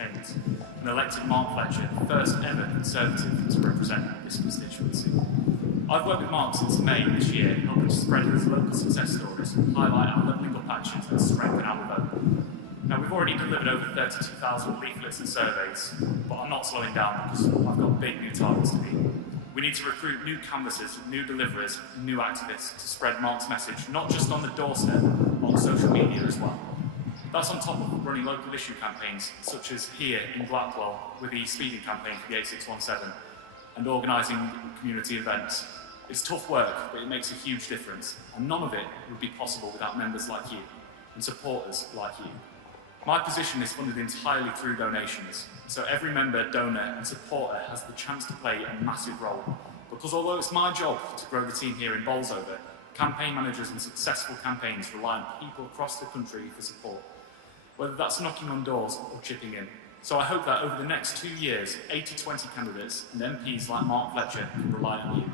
Kent and elected Mark Fletcher, the first ever Conservative to represent this constituency. I've worked with Mark since May this year, helping to spread his local success stories, highlight our levelling up actions and strengthen our vote. Now, we've already delivered over 32,000 leaflets and surveys, but I'm not slowing down because I've got big new targets to meet. We need to recruit new canvassers, new deliverers, new activists to spread Mark's message, not just on the doorstep, but on social media as well. That's on top of running local issue campaigns, such as here in Blackwell with the speeding campaign for the A617, and organising community events. It's tough work, but it makes a huge difference, and none of it would be possible without members like you and supporters like you. My position is funded entirely through donations, so every member, donor and supporter has the chance to play a massive role. Because although it's my job to grow the team here in Bolsover, campaign managers and successful campaigns rely on people across the country for support, whether that's knocking on doors or chipping in. So I hope that over the next 2 years, 80-20 candidates and MPs like Mark Fletcher can rely on you.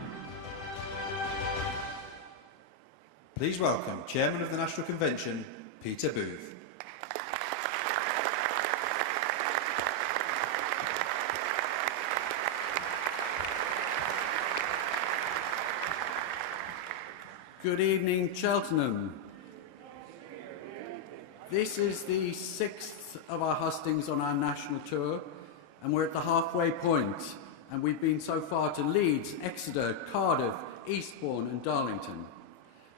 Please welcome Chairman of the National Convention, Peter Booth. Good evening, Cheltenham. This is the 6th of our hustings on our national tour, and we're at the halfway point, and we've been so far to Leeds, Exeter, Cardiff, Eastbourne and Darlington.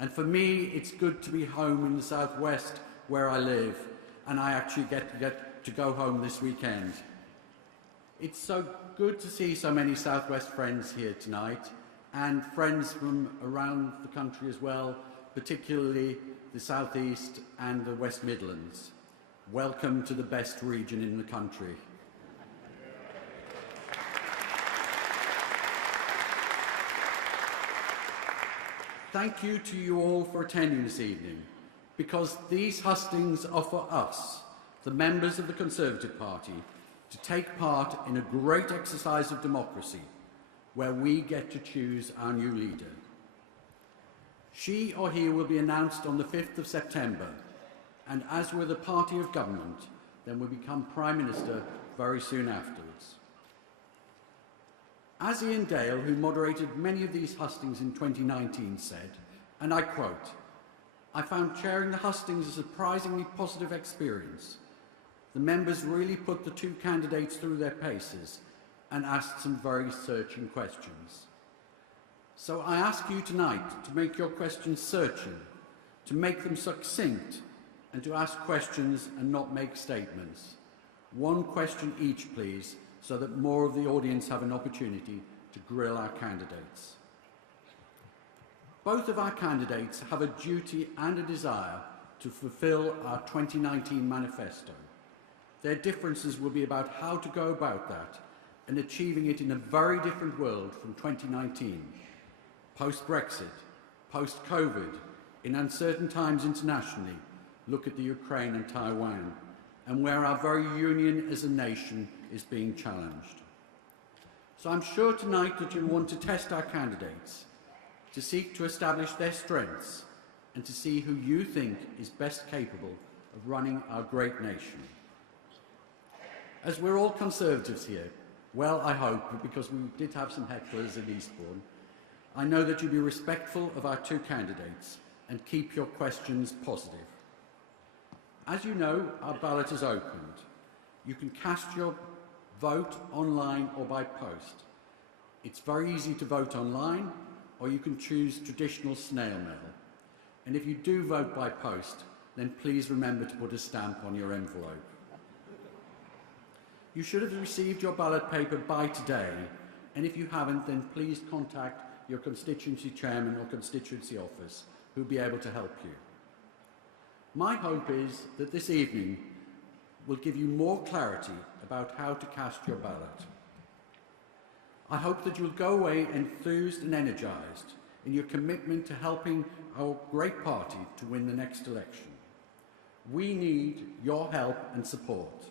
And for me, it's good to be home in the southwest where I live, and I actually get to go home this weekend. It's so good to see so many southwest friends here tonight, and friends from around the country as well, particularly the southeast and the West Midlands. Welcome to the best region in the country. Thank you to you all for attending this evening, because these hustings offer us, the members of the Conservative Party, to take part in a great exercise of democracy, where we get to choose our new leader. She or he will be announced on the 5th of September, and as we're the party of government, then will become Prime Minister very soon afterwards. As Ian Dale, who moderated many of these hustings in 2019, said, and I quote, "I found chairing the hustings a surprisingly positive experience. The members really put the two candidates through their paces and asked some very searching questions. So I ask you tonight to make your questions searching, to make them succinct, and to ask questions and not make statements. One question each, please, so that more of the audience have an opportunity to grill our candidates." Both of our candidates have a duty and a desire to fulfil our 2019 manifesto. Their differences will be about how to go about that and achieving it in a very different world from 2019. Post-Brexit, post-COVID, in uncertain times internationally, look at the Ukraine and Taiwan, and where our very union as a nation is being challenged. So I'm sure tonight that you'll want to test our candidates, to seek to establish their strengths, and to see who you think is best capable of running our great nation. As we're all Conservatives here, well, I hope, because we did have some hecklers in Eastbourne, I know that you'll be respectful of our two candidates and keep your questions positive. As you know, our ballot is opened. You can cast your vote online or by post. It's very easy to vote online, or you can choose traditional snail mail. And if you do vote by post, then please remember to put a stamp on your envelope. You should have received your ballot paper by today, and if you haven't, then please contact your constituency chairman or constituency office, who'll be able to help you. My hope is that this evening will give you more clarity about how to cast your ballot. I hope that you'll go away enthused and energised in your commitment to helping our great party to win the next election. We need your help and support.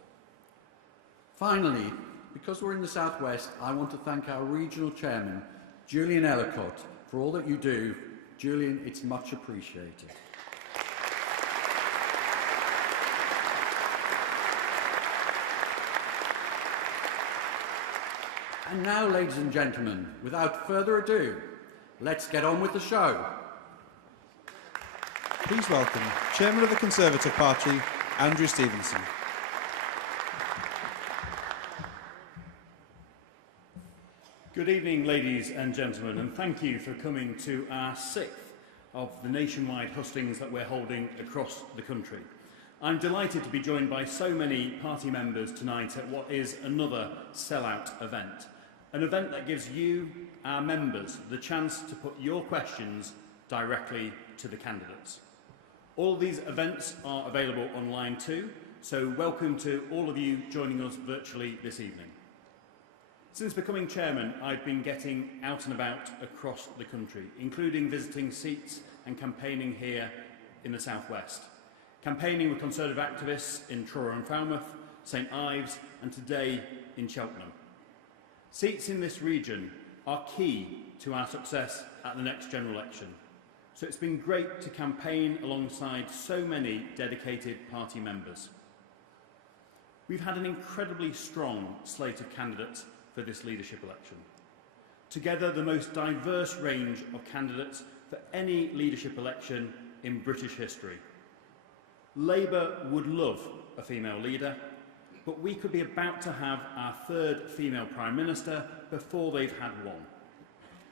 Finally, because we're in the Southwest, I want to thank our regional chairman, Julian Ellicott, for all that you do. Julian, it's much appreciated. And now, ladies and gentlemen, without further ado, let's get on with the show. Please welcome Chairman of the Conservative Party, Andrew Stevenson. Good evening, ladies and gentlemen, and thank you for coming to our sixth of the nationwide hustings that we're holding across the country. I'm delighted to be joined by so many party members tonight at what is another sellout event. An event that gives you, our members, the chance to put your questions directly to the candidates. All these events are available online too, so welcome to all of you joining us virtually this evening. Since becoming chairman, I've been getting out and about across the country, including visiting seats and campaigning here in the southwest. Campaigning with Conservative activists in Truro and Falmouth, St Ives, and today in Cheltenham. Seats in this region are key to our success at the next general election. So it's been great to campaign alongside so many dedicated party members. We've had an incredibly strong slate of candidates for this leadership election. Together, the most diverse range of candidates for any leadership election in British history. Labour would love a female leader, but we could be about to have our third female Prime Minister before they've had one.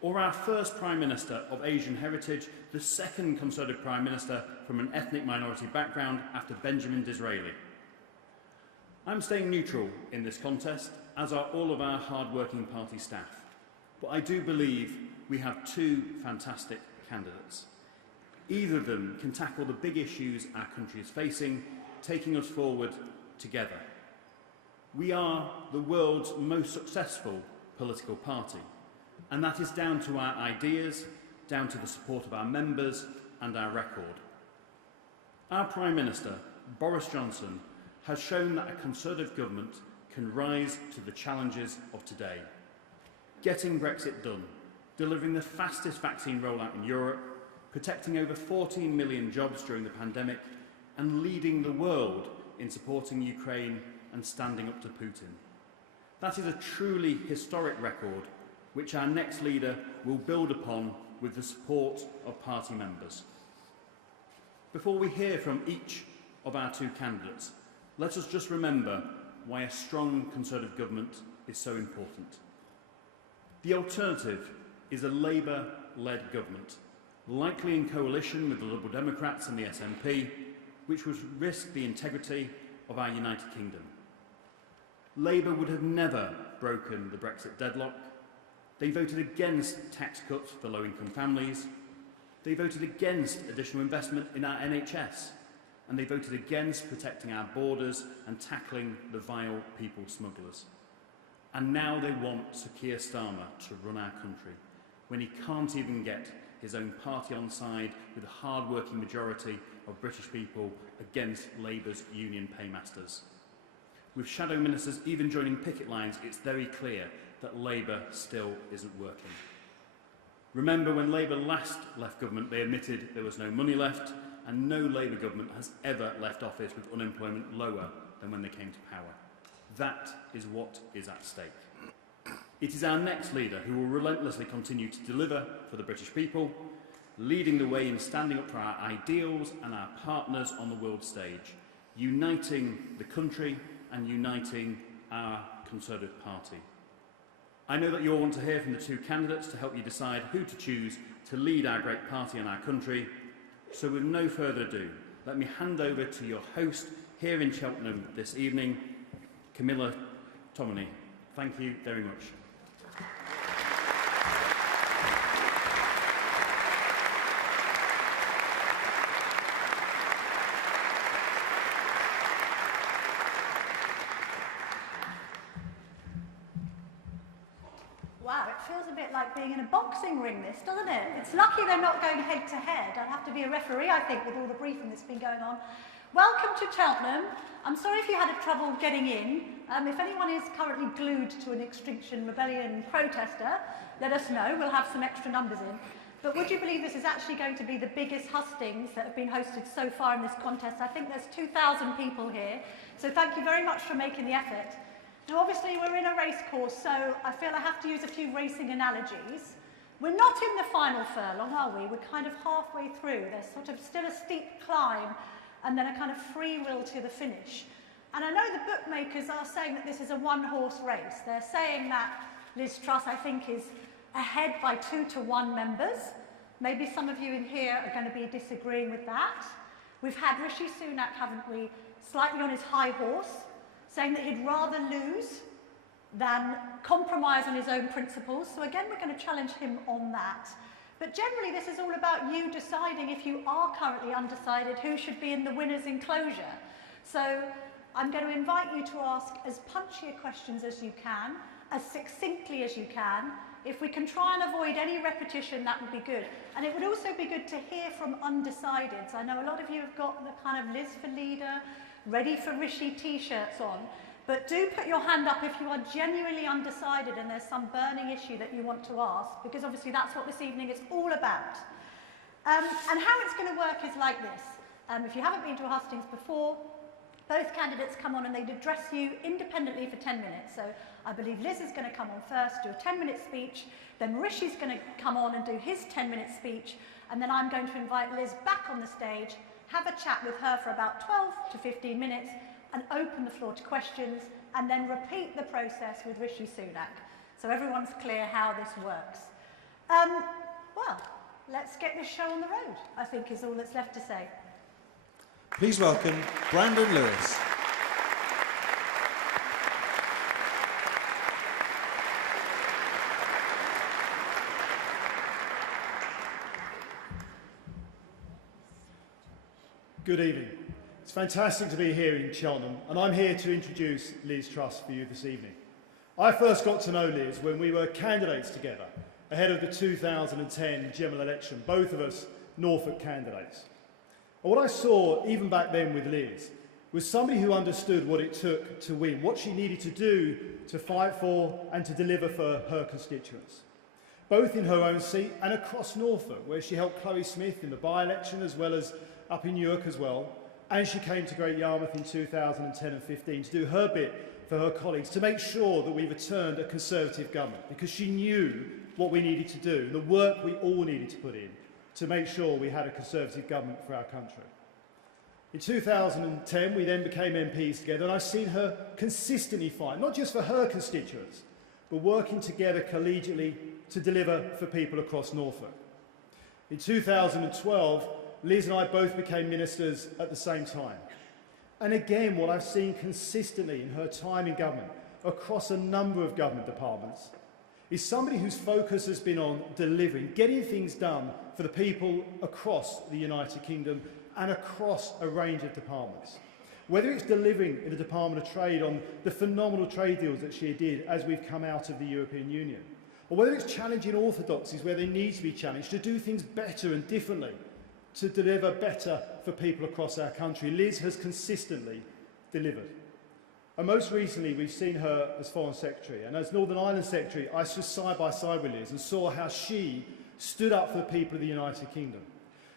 Or our first Prime Minister of Asian heritage, the second Conservative Prime Minister from an ethnic minority background after Benjamin Disraeli. I'm staying neutral in this contest, as are all of our hard-working party staff. But I do believe we have two fantastic candidates. Either of them can tackle the big issues our country is facing, taking us forward together. We are the world's most successful political party, and that is down to our ideas, down to the support of our members and our record. Our Prime Minister, Boris Johnson, has shown that a Conservative government can rise to the challenges of today. Getting Brexit done, delivering the fastest vaccine rollout in Europe, protecting over 14 million jobs during the pandemic, and leading the world in supporting Ukraine and standing up to Putin. That is a truly historic record which our next leader will build upon with the support of party members. Before we hear from each of our two candidates, let us just remember why a strong Conservative government is so important. The alternative is a Labour-led government, likely in coalition with the Liberal Democrats and the SNP, which would risk the integrity of our United Kingdom. Labour would have never broken the Brexit deadlock. They voted against tax cuts for low-income families. They voted against additional investment in our NHS. And they voted against protecting our borders and tackling the vile people smugglers. And now they want Sir Keir Starmer to run our country, when he can't even get his own party on side with a hard-working majority of British people against Labour's union paymasters. With shadow ministers even joining picket lines, it's very clear that Labour still isn't working. Remember, when Labour last left government, they admitted there was no money left, and no Labour government has ever left office with unemployment lower than when they came to power. That is what is at stake. It is our next leader who will relentlessly continue to deliver for the British people, leading the way in standing up for our ideals and our partners on the world stage, uniting the country and uniting our Conservative Party. I know that you all want to hear from the two candidates to help you decide who to choose to lead our great party and our country. So with no further ado, let me hand over to your host here in Cheltenham this evening, Camilla Tominey. Thank you very much. Wow, it feels a bit like being in a boxing ring, this, doesn't it? It's lucky they're not going head to head. I'd have to be a referee, I think, with all the briefing that's been going on. Welcome to Cheltenham. I'm sorry if you had trouble getting in. If anyone is currently glued to an Extinction Rebellion protester, let us know. We'll have some extra numbers in. But would you believe this is actually going to be the biggest hustings that have been hosted so far in this contest? I think there's 2,000 people here. So thank you very much for making the effort. Now, obviously, we're in a race course, so I feel I have to use a few racing analogies. We're not in the final furlong, are we? We're kind of halfway through. There's sort of still a steep climb and then a kind of free will to the finish. And I know the bookmakers are saying that this is a one-horse race. They're saying that Liz Truss, I think, is ahead by 2-1 members. Maybe some of you in here are going to be disagreeing with that. We've had Rishi Sunak, haven't we, slightly on his high horse, saying that he'd rather lose than compromise on his own principles. So again, we're going to challenge him on that. But generally, this is all about you deciding, if you are currently undecided, who should be in the winner's enclosure. So I'm going to invite you to ask as punchy questions as you can, as succinctly as you can. If we can try and avoid any repetition, that would be good. And it would also be good to hear from undecideds. I know a lot of you have got the kind of Liz for leader, ready for Rishi t-shirts on, but do put your hand up if you are genuinely undecided and there's some burning issue that you want to ask, because obviously that's what this evening is all about. And how it's going to work is like this. If you haven't been to a hustings before, both candidates come on and they'd address you independently for 10 minutes. So I believe Liz is going to come on first, do a 10-minute speech, then Rishi's going to come on and do his 10-minute speech, and then I'm going to invite Liz back on the stage, have a chat with her for about 12 to 15 minutes, and open the floor to questions, and then repeat the process with Rishi Sunak. So everyone's clear how this works. Well, let's get this show on the road, I think is all that's left to say. Please welcome Brandon Lewis. Good evening. It's fantastic to be here in Cheltenham, and I'm here to introduce Liz Truss for you this evening. I first got to know Liz when we were candidates together ahead of the 2010 general election, both of us Norfolk candidates. And what I saw, even back then with Liz, was somebody who understood what it took to win, what she needed to do to fight for and to deliver for her constituents, both in her own seat and across Norfolk, where she helped Chloe Smith in the by-election as well as up in Newark as well. And she came to Great Yarmouth in 2010 and 15 to do her bit for her colleagues, to make sure that we returned a Conservative government, because she knew what we needed to do, the work we all needed to put in to make sure we had a Conservative government for our country. In 2010, we then became MPs together, and I've seen her consistently fight, not just for her constituents, but working together collegiately to deliver for people across Norfolk. In 2012, Liz and I both became ministers at the same time. And again, what I've seen consistently in her time in government, across a number of government departments, is somebody whose focus has been on delivering, getting things done for the people across the United Kingdom and across a range of departments. Whether it's delivering in the Department of Trade on the phenomenal trade deals that she did as we've come out of the European Union, or whether it's challenging orthodoxies where they need to be challenged to do things better and differently, to deliver better for people across our country, Liz has consistently delivered. And most recently, we've seen her as Foreign Secretary. And as Northern Ireland Secretary, I stood side by side with Liz and saw how she stood up for the people of the United Kingdom,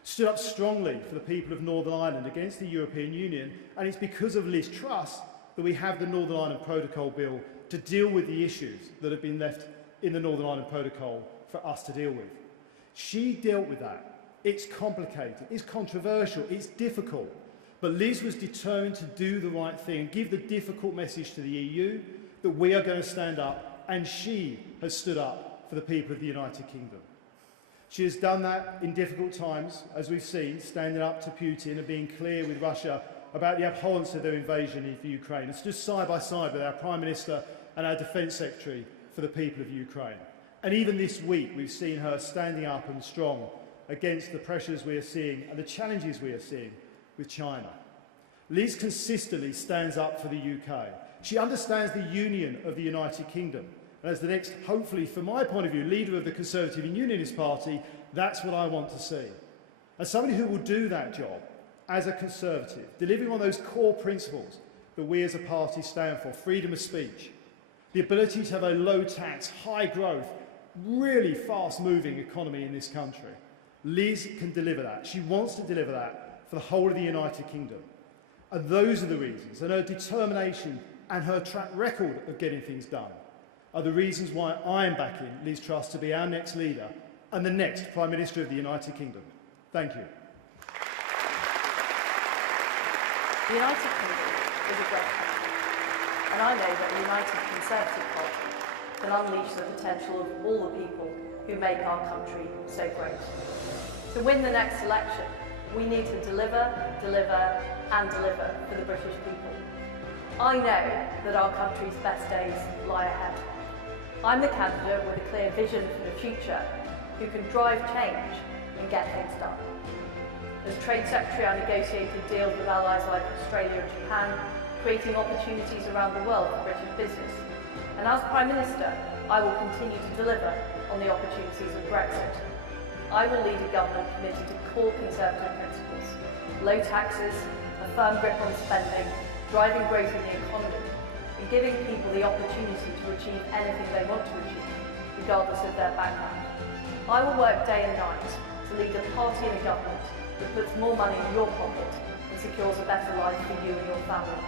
stood up strongly for the people of Northern Ireland against the European Union. And it's because of Liz Truss that we have the Northern Ireland Protocol Bill to deal with the issues that have been left in the Northern Ireland Protocol for us to deal with. She dealt with that. It's complicated, it's controversial, it's difficult. But Liz was determined to do the right thing and give the difficult message to the EU that we are going to stand up, and she has stood up for the people of the United Kingdom. She has done that in difficult times, as we've seen, standing up to Putin and being clear with Russia about the abhorrence of their invasion of Ukraine, and stood side by side with our Prime Minister and our Defence Secretary for the people of Ukraine. And even this week, we've seen her standing up and strong against the pressures we are seeing and the challenges we are seeing with China. Liz consistently stands up for the UK. She understands the union of the United Kingdom. And as the next, hopefully, from my point of view, leader of the Conservative and Unionist Party, that's what I want to see. As somebody who will do that job as a Conservative, delivering on those core principles that we as a party stand for: freedom of speech, the ability to have a low-tax, high-growth, really fast-moving economy in this country. Liz can deliver that. She wants to deliver that for the whole of the United Kingdom. And those are the reasons, and her determination and her track record of getting things done are the reasons why I am backing Liz Truss to be our next leader and the next Prime Minister of the United Kingdom. Thank you. The United Kingdom is a great country, and I know that the United Conservative Party can unleash the potential of all the people who make our country so great. To win the next election, we need to deliver, deliver and deliver for the British people. I know that our country's best days lie ahead. I'm the candidate with a clear vision for the future who can drive change and get things done. As Trade Secretary, I negotiated deals with allies like Australia and Japan, creating opportunities around the world for British business. And as Prime Minister, I will continue to deliver on the opportunities of Brexit. I will lead a government committed to core Conservative principles: low taxes, a firm grip on spending, driving growth in the economy, and giving people the opportunity to achieve anything they want to achieve, regardless of their background. I will work day and night to lead a party and a government that puts more money in your pocket and secures a better life for you and your family.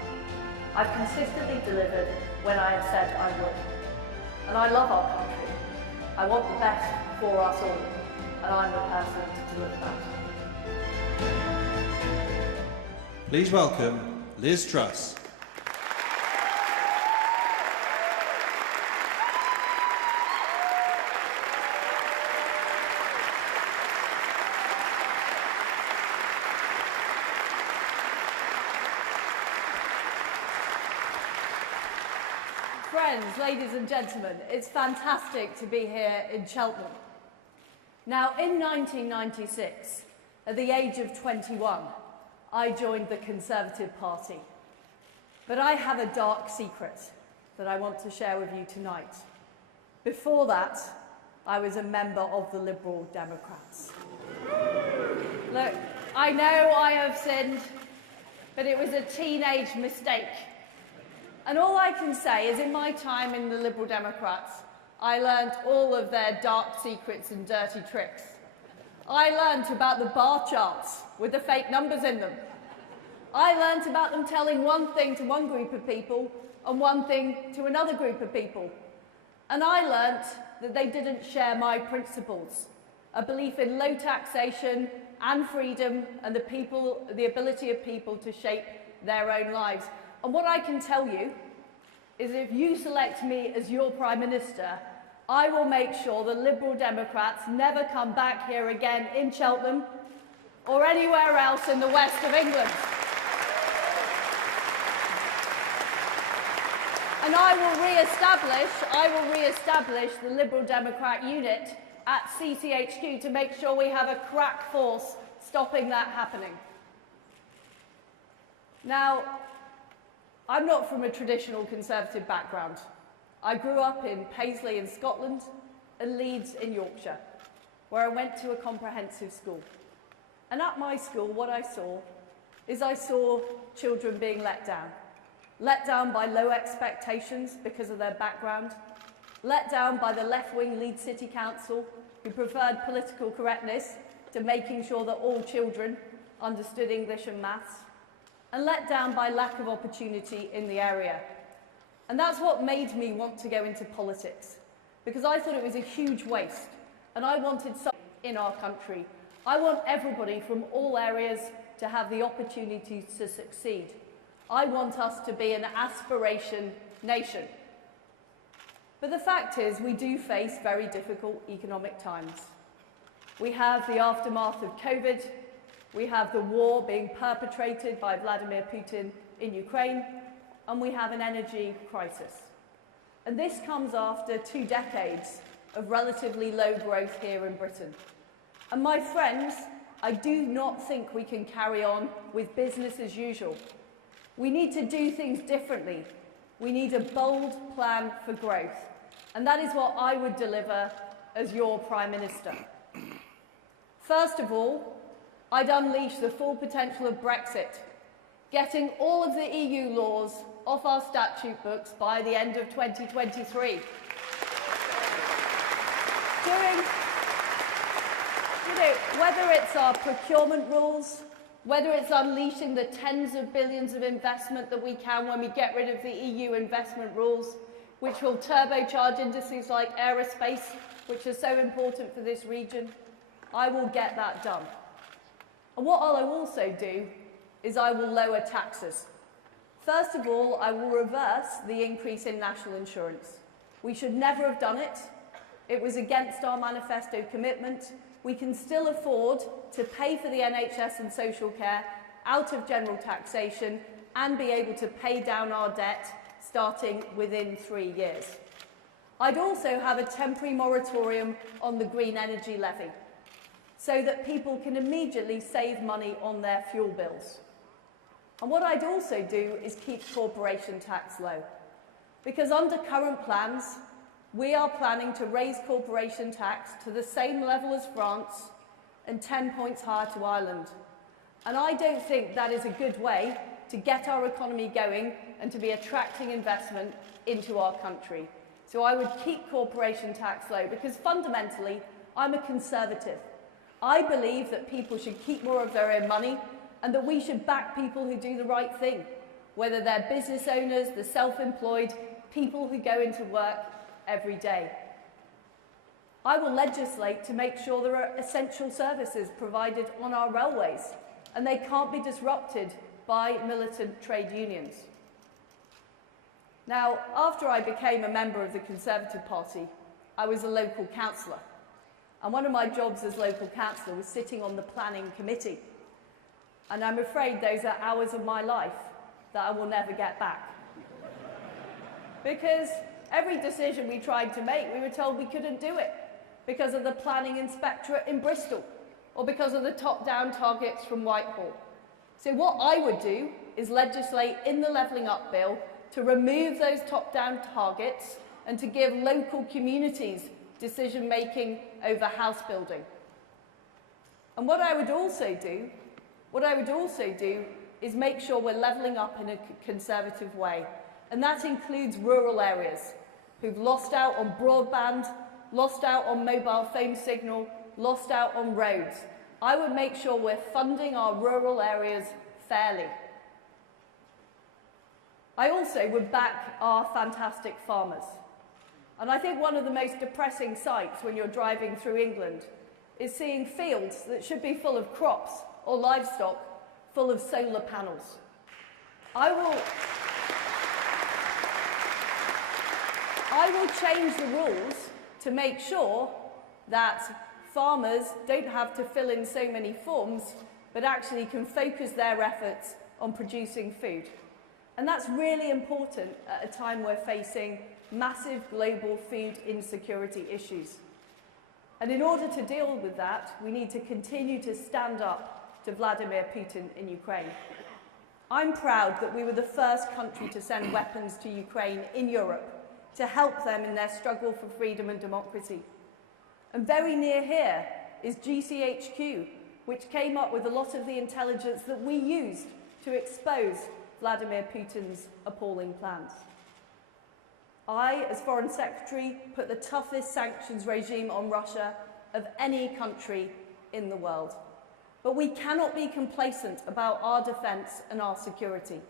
I've consistently delivered when I have said I would. And I love our country. I want the best for us all, and I'm the person to deliver that. Please welcome Liz Truss. Friends, ladies and gentlemen, it's fantastic to be here in Cheltenham. Now, in 1996, at the age of 21, I joined the Conservative Party. But I have a dark secret that I want to share with you tonight. Before that, I was a member of the Liberal Democrats. Look, I know I have sinned, but it was a teenage mistake. And all I can say is in my time in the Liberal Democrats, I learned all of their dark secrets and dirty tricks. I learned about the bar charts with the fake numbers in them. I learned about them telling one thing to one group of people and one thing to another group of people. And I learned that they didn't share my principles, a belief in low taxation and freedom and the ability of people to shape their own lives. And what I can tell you is if you select me as your Prime Minister, I will make sure the Liberal Democrats never come back here again in Cheltenham or anywhere else in the west of England. And I will re-establish the Liberal Democrat unit at CCHQ to make sure we have a crack force stopping that happening. Now, I'm not from a traditional Conservative background. I grew up in Paisley in Scotland and Leeds in Yorkshire, where I went to a comprehensive school. And at my school, what I saw children being let down by low expectations because of their background, let down by the left-wing Leeds City Council who preferred political correctness to making sure that all children understood English and maths, and let down by lack of opportunity in the area. And that's what made me want to go into politics, because I thought it was a huge waste, and I wanted something in our country. I want everybody from all areas to have the opportunity to succeed. I want us to be an aspiration nation. But the fact is, we do face very difficult economic times. We have the aftermath of COVID. We have the war being perpetrated by Vladimir Putin in Ukraine, and we have an energy crisis. And this comes after 2 decades of relatively low growth here in Britain. And my friends, I do not think we can carry on with business as usual. We need to do things differently. We need a bold plan for growth. And that is what I would deliver as your Prime Minister. First of all, I'd unleash the full potential of Brexit, getting all of the EU laws off our statute books by the end of 2023. Whether it's our procurement rules, whether it's unleashing the tens of billions of investment that we can when we get rid of the EU investment rules, which will turbocharge industries like aerospace, which are so important for this region, I will get that done. And what I will also do is I will lower taxes. First of all, I will reverse the increase in national insurance. We should never have done it. It was against our manifesto commitment. We can still afford to pay for the NHS and social care out of general taxation and be able to pay down our debt starting within 3 years. I'd also have a temporary moratorium on the green energy levy so that people can immediately save money on their fuel bills. And what I'd also do is keep corporation tax low, because under current plans, we are planning to raise corporation tax to the same level as France and 10 points higher to Ireland. And I don't think that is a good way to get our economy going and to be attracting investment into our country. So I would keep corporation tax low, because fundamentally, I'm a conservative. I believe that people should keep more of their own money and that we should back people who do the right thing, whether they're business owners, the self-employed, people who go into work every day. I will legislate to make sure there are essential services provided on our railways, and they can't be disrupted by militant trade unions. Now, after I became a member of the Conservative Party, I was a local councillor. And one of my jobs as local councillor was sitting on the planning committee. And I'm afraid those are hours of my life that I will never get back. Because every decision we tried to make, we were told we couldn't do it because of the planning inspectorate in Bristol or because of the top-down targets from Whitehall. So what I would do is legislate in the Levelling Up Bill to remove those top-down targets and to give local communities decision-making over house building. And what I would also do is make sure we're levelling up in a conservative way. And that includes rural areas who've lost out on broadband, lost out on mobile phone signal, lost out on roads. I would make sure we're funding our rural areas fairly. I also would back our fantastic farmers. And I think one of the most depressing sights when you're driving through England is seeing fields that should be full of crops or livestock full of solar panels. I will change the rules to make sure that farmers don't have to fill in so many forms, but actually can focus their efforts on producing food. And that's really important at a time we're facing massive global food insecurity issues. And in order to deal with that, we need to continue to stand up to Vladimir Putin in Ukraine. I'm proud that we were the first country to send weapons to Ukraine in Europe to help them in their struggle for freedom and democracy. And very near here is GCHQ, which came up with a lot of the intelligence that we used to expose Vladimir Putin's appalling plans. I, as Foreign Secretary, put the toughest sanctions regime on Russia of any country in the world. But we cannot be complacent about our defence and our security.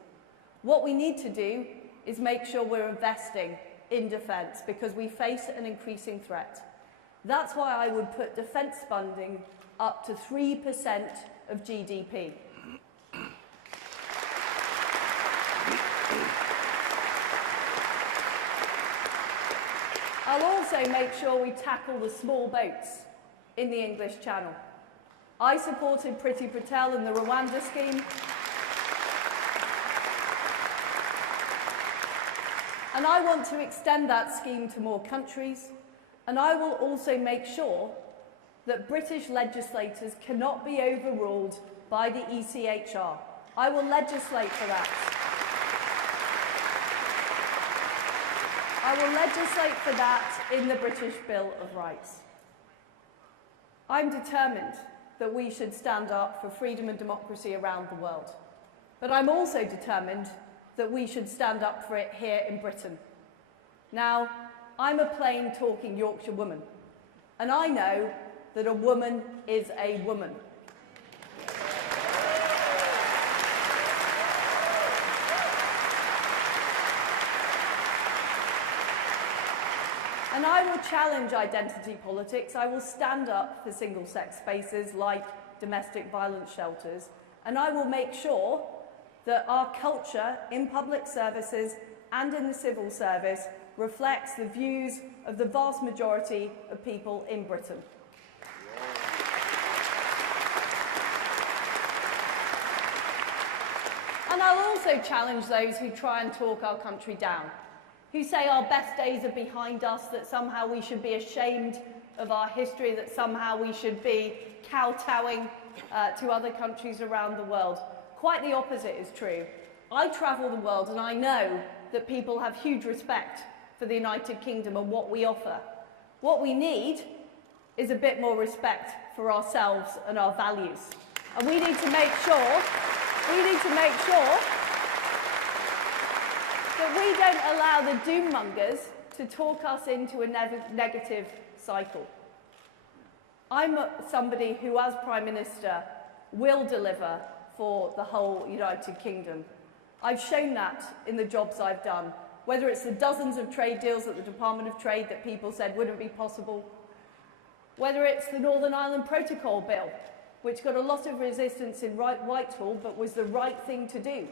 What we need to do is make sure we're investing in defence because we face an increasing threat. That's why I would put defence funding up to 3% of GDP. I'll also make sure we tackle the small boats in the English Channel. I supported Priti Patel in the Rwanda scheme, and I want to extend that scheme to more countries, and I will also make sure that British legislators cannot be overruled by the ECHR. I will legislate for that. I will legislate for that in the British Bill of Rights. I'm determined that we should stand up for freedom and democracy around the world. But I'm also determined that we should stand up for it here in Britain. Now, I'm a plain talking Yorkshire woman, and I know that a woman is a woman. And I will challenge identity politics. I will stand up for single-sex spaces like domestic violence shelters. And I will make sure that our culture in public services and in the civil service reflects the views of the vast majority of people in Britain. And I'll also challenge those who try and talk our country down, who say our best days are behind us, that somehow we should be ashamed of our history, that somehow we should be kowtowing to other countries around the world. Quite the opposite is true. I travel the world and I know that people have huge respect for the United Kingdom and what we offer. What we need is a bit more respect for ourselves and our values. And we need to make sure that we don't allow the doom mongers to talk us into a negative cycle. I'm somebody who, as Prime Minister, will deliver for the whole United Kingdom. I've shown that in the jobs I've done, whether it's the dozens of trade deals at the Department of Trade that people said wouldn't be possible, whether it's the Northern Ireland Protocol Bill, which got a lot of resistance in Whitehall, but was the right thing to do,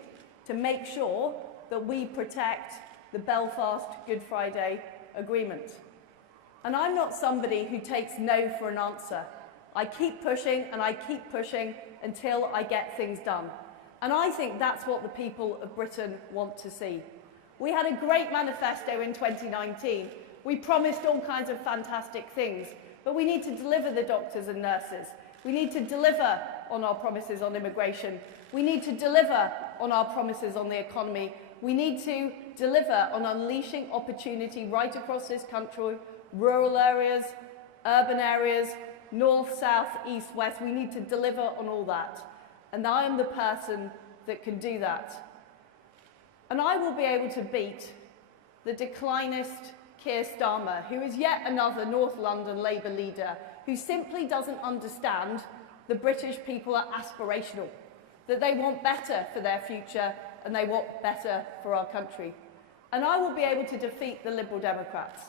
to make sure that we protect the Belfast Good Friday Agreement. And I'm not somebody who takes no for an answer. I keep pushing and I keep pushing until I get things done. And I think that's what the people of Britain want to see. We had a great manifesto in 2019. We promised all kinds of fantastic things, but we need to deliver the doctors and nurses. We need to deliver on our promises on immigration. We need to deliver on our promises on the economy. We need to deliver on unleashing opportunity right across this country, rural areas, urban areas, north, south, east, west. We need to deliver on all that. And I am the person that can do that. And I will be able to beat the declinist Keir Starmer, who is yet another North London Labour leader who simply doesn't understand the British people are aspirational, that they want better for their future and they want better for our country. And I will be able to defeat the Liberal Democrats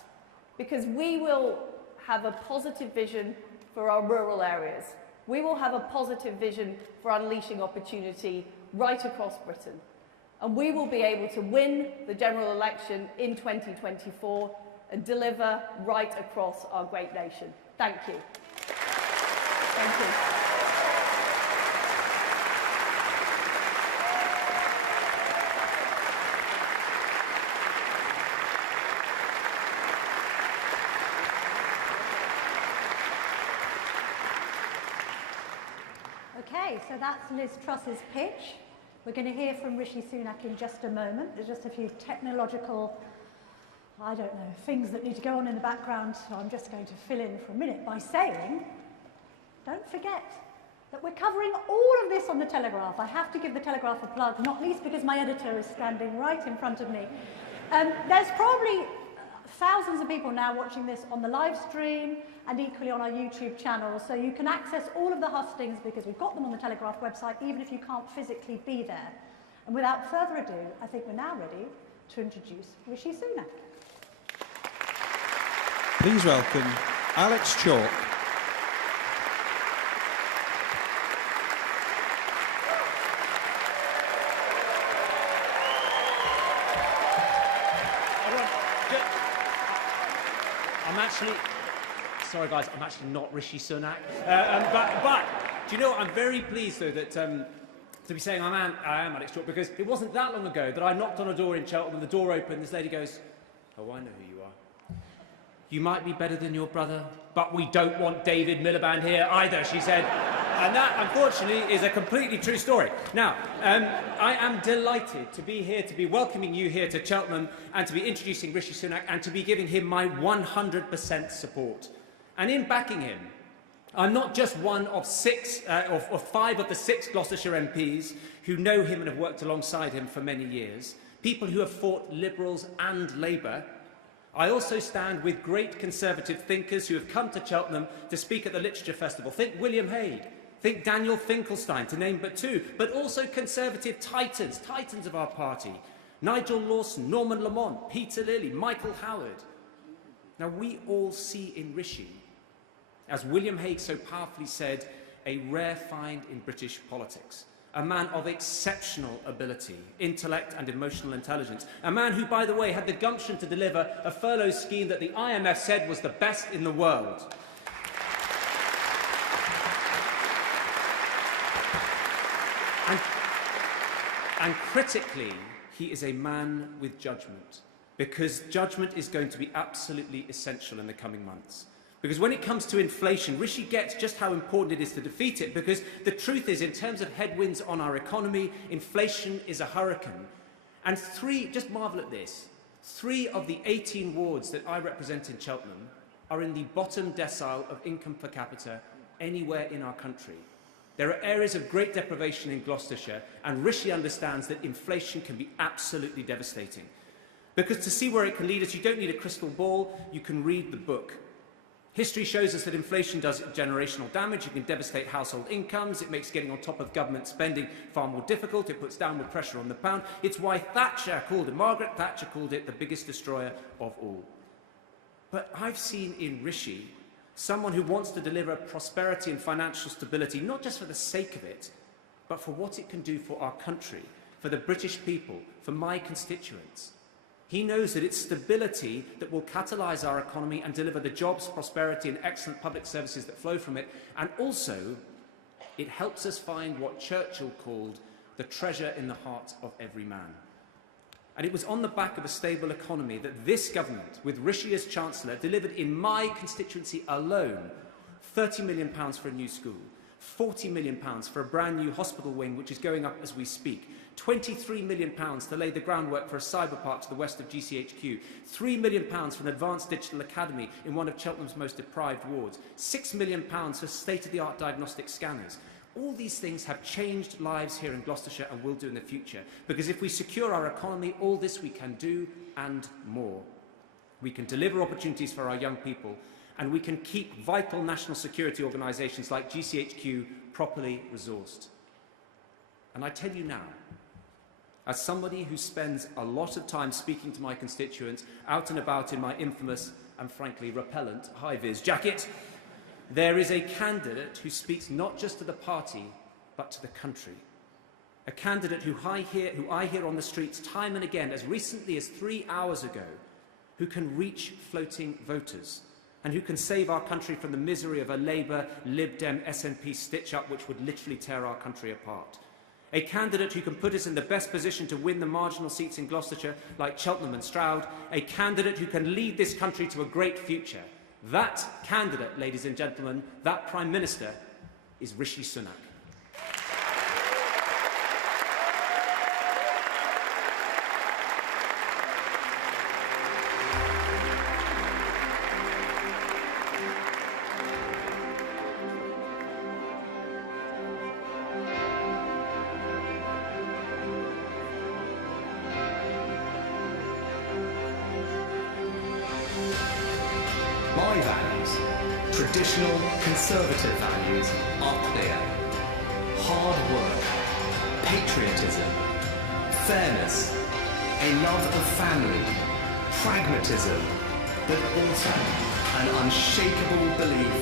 because we will have a positive vision for our rural areas. We will have a positive vision for unleashing opportunity right across Britain. And we will be able to win the general election in 2024 and deliver right across our great nation. Thank you. Thank you. Okay, so that's Liz Truss's pitch. We're going to hear from Rishi Sunak in just a moment. There's just a few technological, I don't know, things that need to go on in the background, so I'm just going to fill in for a minute by saying, don't forget that we're covering all of this on the Telegraph. I have to give the Telegraph a plug, not least because my editor is standing right in front of me. There's probably thousands of people now watching this on the live stream and equally on our YouTube channel, so you can access all of the hustings because we've got them on the Telegraph website, even if you can't physically be there. And without further ado, I think we're now ready to introduce Rishi Sunak. Please welcome Alex Chalk. Sorry guys, I'm actually not Rishi Sunak. But do you know what? I'm very pleased though that to be saying I am Alex Chalk, because it wasn't that long ago that I knocked on a door in Cheltenham and the door opened. This lady goes, "Oh, I know who you are. You might be better than your brother, but we don't want David Miliband here either," she said. And that, unfortunately, is a completely true story. Now, I am delighted to be here, to be welcoming you here to Cheltenham, and to be introducing Rishi Sunak, and to be giving him my 100% support. And in backing him, I'm not just one of five of the 6 Gloucestershire MPs who know him and have worked alongside him for many years, people who have fought Liberals and Labour. I also stand with great Conservative thinkers who have come to Cheltenham to speak at the Literature Festival. Think William Hague, think Daniel Finkelstein, to name but 2, but also Conservative titans of our party. Nigel Lawson, Norman Lamont, Peter Lilly, Michael Howard. Now, we all see in Rishi, as William Hague so powerfully said, a rare find in British politics. A man of exceptional ability, intellect and emotional intelligence. A man who, by the way, had the gumption to deliver a furlough scheme that the IMF said was the best in the world. And critically, he is a man with judgment, because judgment is going to be absolutely essential in the coming months. Because when it comes to inflation, Rishi gets just how important it is to defeat it, because the truth is, in terms of headwinds on our economy, inflation is a hurricane. And just marvel at this, 3 of the 18 wards that I represent in Cheltenham are in the bottom decile of income per capita anywhere in our country. There are areas of great deprivation in Gloucestershire, and Rishi understands that inflation can be absolutely devastating. Because to see where it can lead us, you don't need a crystal ball, you can read the book. History shows us that inflation does generational damage. It can devastate household incomes. It makes getting on top of government spending far more difficult. It puts downward pressure on the pound. It's why Margaret Thatcher called it the biggest destroyer of all. But I've seen in Rishi someone who wants to deliver prosperity and financial stability, not just for the sake of it, but for what it can do for our country, for the British people, for my constituents. He knows that it's stability that will catalyse our economy and deliver the jobs, prosperity and excellent public services that flow from it. And also, it helps us find what Churchill called the treasure in the heart of every man. And it was on the back of a stable economy that this government, with Rishi as Chancellor, delivered in my constituency alone £30 million for a new school, £40 million for a brand new hospital wing which is going up as we speak, £23 million to lay the groundwork for a cyber park to the west of GCHQ, £3 million for an advanced digital academy in one of Cheltenham's most deprived wards, £6 million for state-of-the-art diagnostic scanners. All these things have changed lives here in Gloucestershire and will do in the future, because if we secure our economy, all this we can do and more. We can deliver opportunities for our young people, and we can keep vital national security organisations like GCHQ properly resourced. And I tell you now, as somebody who spends a lot of time speaking to my constituents out and about in my infamous and frankly repellent high-vis jacket, there is a candidate who speaks not just to the party, but to the country. A candidate who I hear on the streets time and again, as recently as 3 hours ago, who can reach floating voters and who can save our country from the misery of a Labour, Lib Dem, SNP stitch-up which would literally tear our country apart. A candidate who can put us in the best position to win the marginal seats in Gloucestershire, like Cheltenham and Stroud. A candidate who can lead this country to a great future. That candidate, ladies and gentlemen, that Prime Minister, is Rishi Sunak. My values, traditional conservative values, are clear. Hard work, patriotism, fairness, a love of family, pragmatism, but also an unshakable belief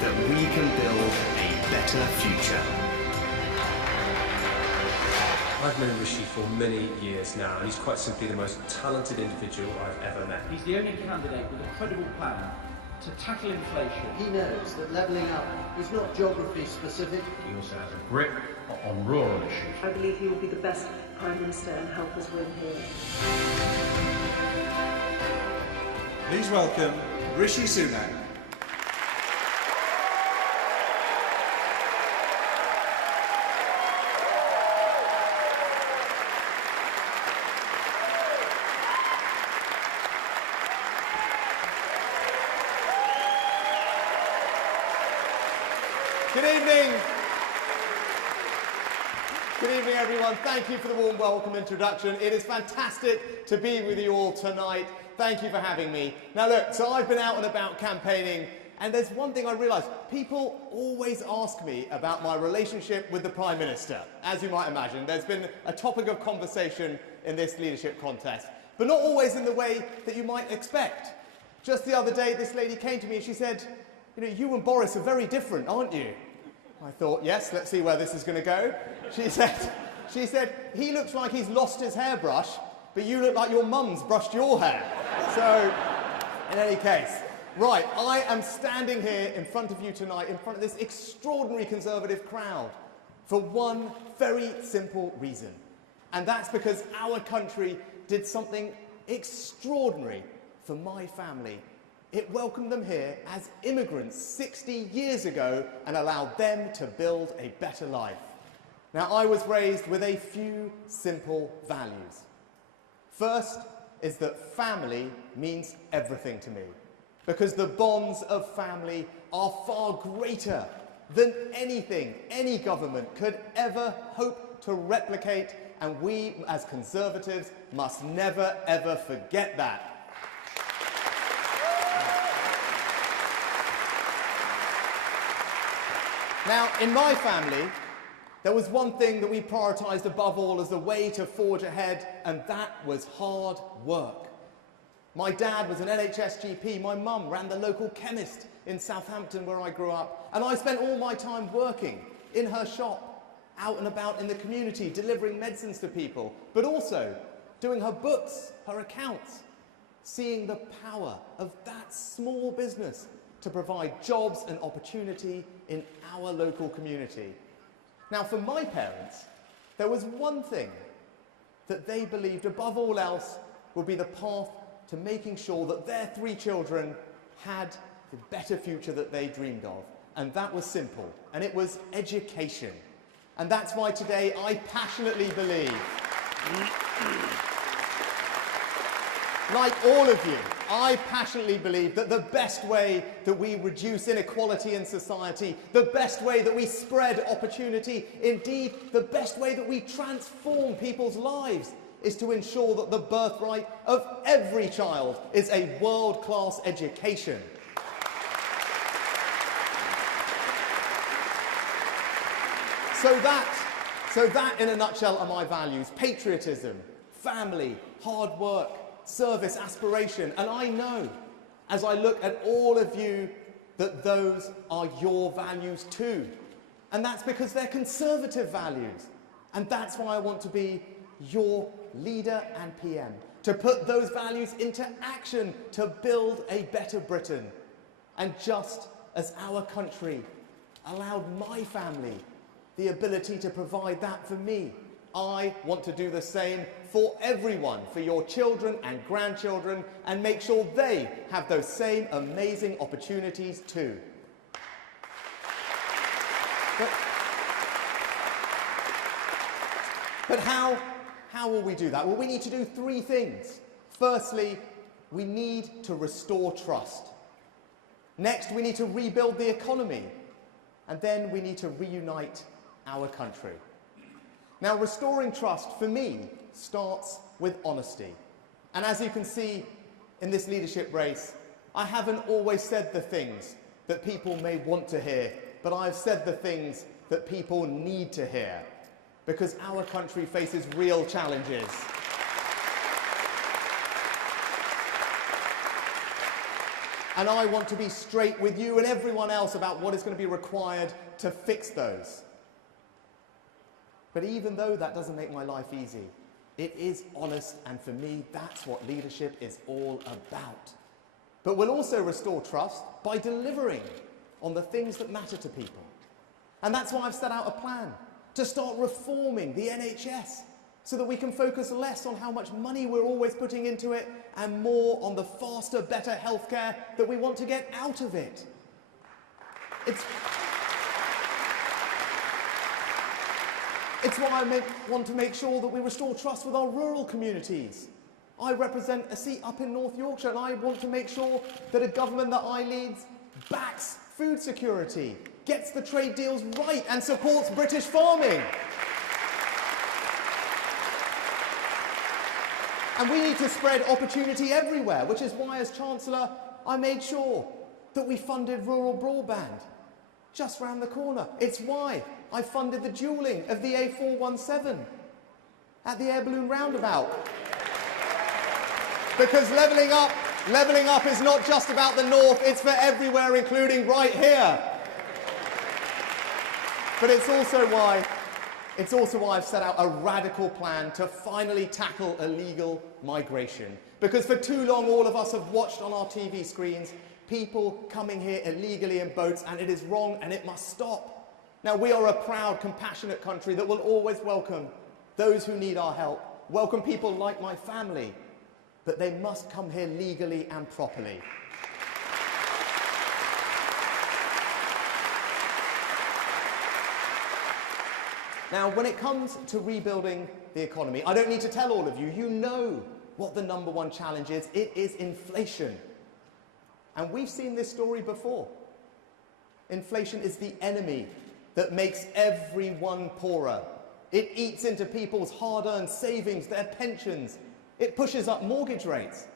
that we can build a better future. I've known Rishi for many years now, and he's quite simply the most talented individual I've ever met. He's the only candidate with a credible plan to tackle inflation. He knows that levelling up is not geography specific. He also has a grip on rural issues. I believe he will be the best Prime Minister and help us win here. Please welcome Rishi Sunak. Good evening. Good evening, everyone. Thank you for the warm welcome introduction. It is fantastic to be with you all tonight. Thank you for having me. Now look, so I've been out and about campaigning, and there's one thing I realised. People always ask me about my relationship with the Prime Minister. As you might imagine, there's been a topic of conversation in this leadership contest, but not always in the way that you might expect. Just the other day, this lady came to me and she said, you know, you and Boris are very different, aren't you? I thought, yes, let's see where this is going to go. She said, he looks like he's lost his hairbrush, but you look like your mum's brushed your hair. So, in any case, right, I am standing here in front of you tonight, in front of this extraordinary Conservative crowd, for one very simple reason. And that's because our country did something extraordinary for my family. It welcomed them here as immigrants 60 years ago and allowed them to build a better life. Now, I was raised with a few simple values. First is that family means everything to me, because the bonds of family are far greater than anything any government could ever hope to replicate, and we as Conservatives must never ever forget that. Now, in my family, there was one thing that we prioritised above all as the way to forge ahead, and that was hard work. My dad was an NHS GP, my mum ran the local chemist in Southampton where I grew up, and I spent all my time working in her shop, out and about in the community, delivering medicines to people, but also doing her books, her accounts, seeing the power of that small business to provide jobs and opportunity in our local community. Now, for my parents, there was one thing that they believed above all else would be the path to making sure that their 3 children had the better future that they dreamed of. And that was simple, and it was education. And that's why today I passionately believe, like all of you, I passionately believe that the best way that we reduce inequality in society, the best way that we spread opportunity, indeed the best way that we transform people's lives, is to ensure that the birthright of every child is a world-class education. So that in a nutshell are my values: patriotism, family, hard work, service, aspiration. And I know, as I look at all of you, that those are your values too. And that's because they're Conservative values. And that's why I want to be your leader and PM, to put those values into action to build a better Britain. And just as our country allowed my family the ability to provide that for me, I want to do the same for everyone, for your children and grandchildren, and make sure they have those same amazing opportunities too. But how will we do that? Well, we need to do 3 things. Firstly, we need to restore trust. Next, we need to rebuild the economy. And then we need to reunite our country. Now, restoring trust, for me, starts with honesty. And as you can see in this leadership race, I haven't always said the things that people may want to hear, but I've said the things that people need to hear, because our country faces real challenges. And I want to be straight with you and everyone else about what is going to be required to fix those. But even though that doesn't make my life easy, it is honest, and for me, that's what leadership is all about. But we'll also restore trust by delivering on the things that matter to people. And that's why I've set out a plan to start reforming the NHS so that we can focus less on how much money we're always putting into it and more on the faster, better healthcare that we want to get out of it. It's why I want to make sure that we restore trust with our rural communities. I represent a seat up in North Yorkshire, and I want to make sure that a government that I lead backs food security, gets the trade deals right, and supports British farming. And we need to spread opportunity everywhere, which is why, as Chancellor, I made sure that we funded rural broadband just round the corner. It's why I funded the dualling of the A417 at the air balloon roundabout. Because levelling up Levelling up is not just about the north, it's for everywhere, including right here. But it's also why I've set out a radical plan to finally tackle illegal migration. Because for too long, all of us have watched on our TV screens people coming here illegally in boats, and it is wrong and it must stop. Now, we are a proud, compassionate country that will always welcome those who need our help, welcome people like my family, but they must come here legally and properly. Now, when it comes to rebuilding the economy, I don't need to tell all of you, you know what the number one challenge is. It is inflation. And we've seen this story before. Inflation is the enemy that makes everyone poorer. It eats into people's hard-earned savings, their pensions. It pushes up mortgage rates.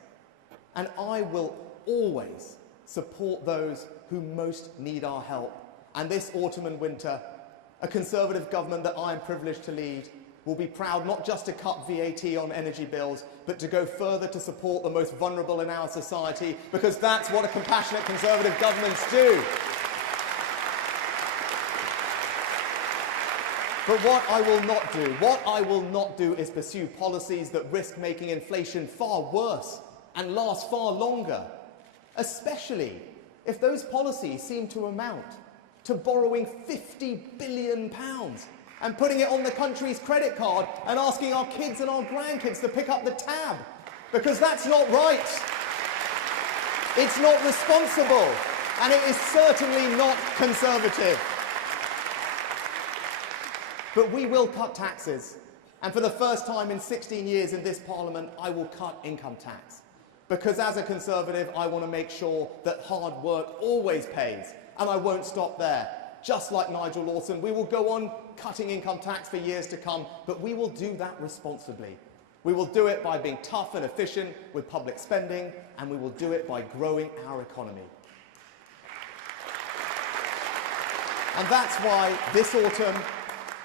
And I will always support those who most need our help. And this autumn and winter, a Conservative government that I am privileged to lead will be proud not just to cut VAT on energy bills, but to go further to support the most vulnerable in our society, because that's what a compassionate Conservative governments do. But what I will not do is pursue policies that risk making inflation far worse and last far longer, especially if those policies seem to amount to borrowing £50 billion and putting it on the country's credit card and asking our kids and our grandkids to pick up the tab. Because that's not right. It's not responsible. And it is certainly not Conservative. But we will cut taxes. And for the first time in 16 years in this Parliament, I will cut income tax. Because as a Conservative, I want to make sure that hard work always pays. And I won't stop there. Just like Nigel Lawson, we will go on cutting income tax for years to come, but we will do that responsibly. We will do it by being tough and efficient with public spending, and we will do it by growing our economy. And that's why this autumn,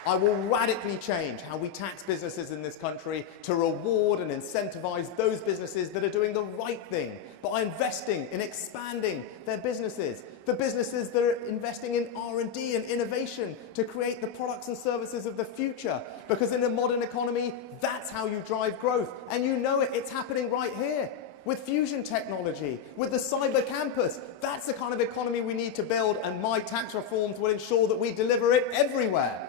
I will radically change how we tax businesses in this country to reward and incentivise those businesses that are doing the right thing by investing in expanding their businesses, the businesses that are investing in R&D and innovation to create the products and services of the future. Because in a modern economy, that's how you drive growth. And you know it, it's happening right here. With fusion technology, with the cyber campus. That's the kind of economy we need to build, and my tax reforms will ensure that we deliver it everywhere.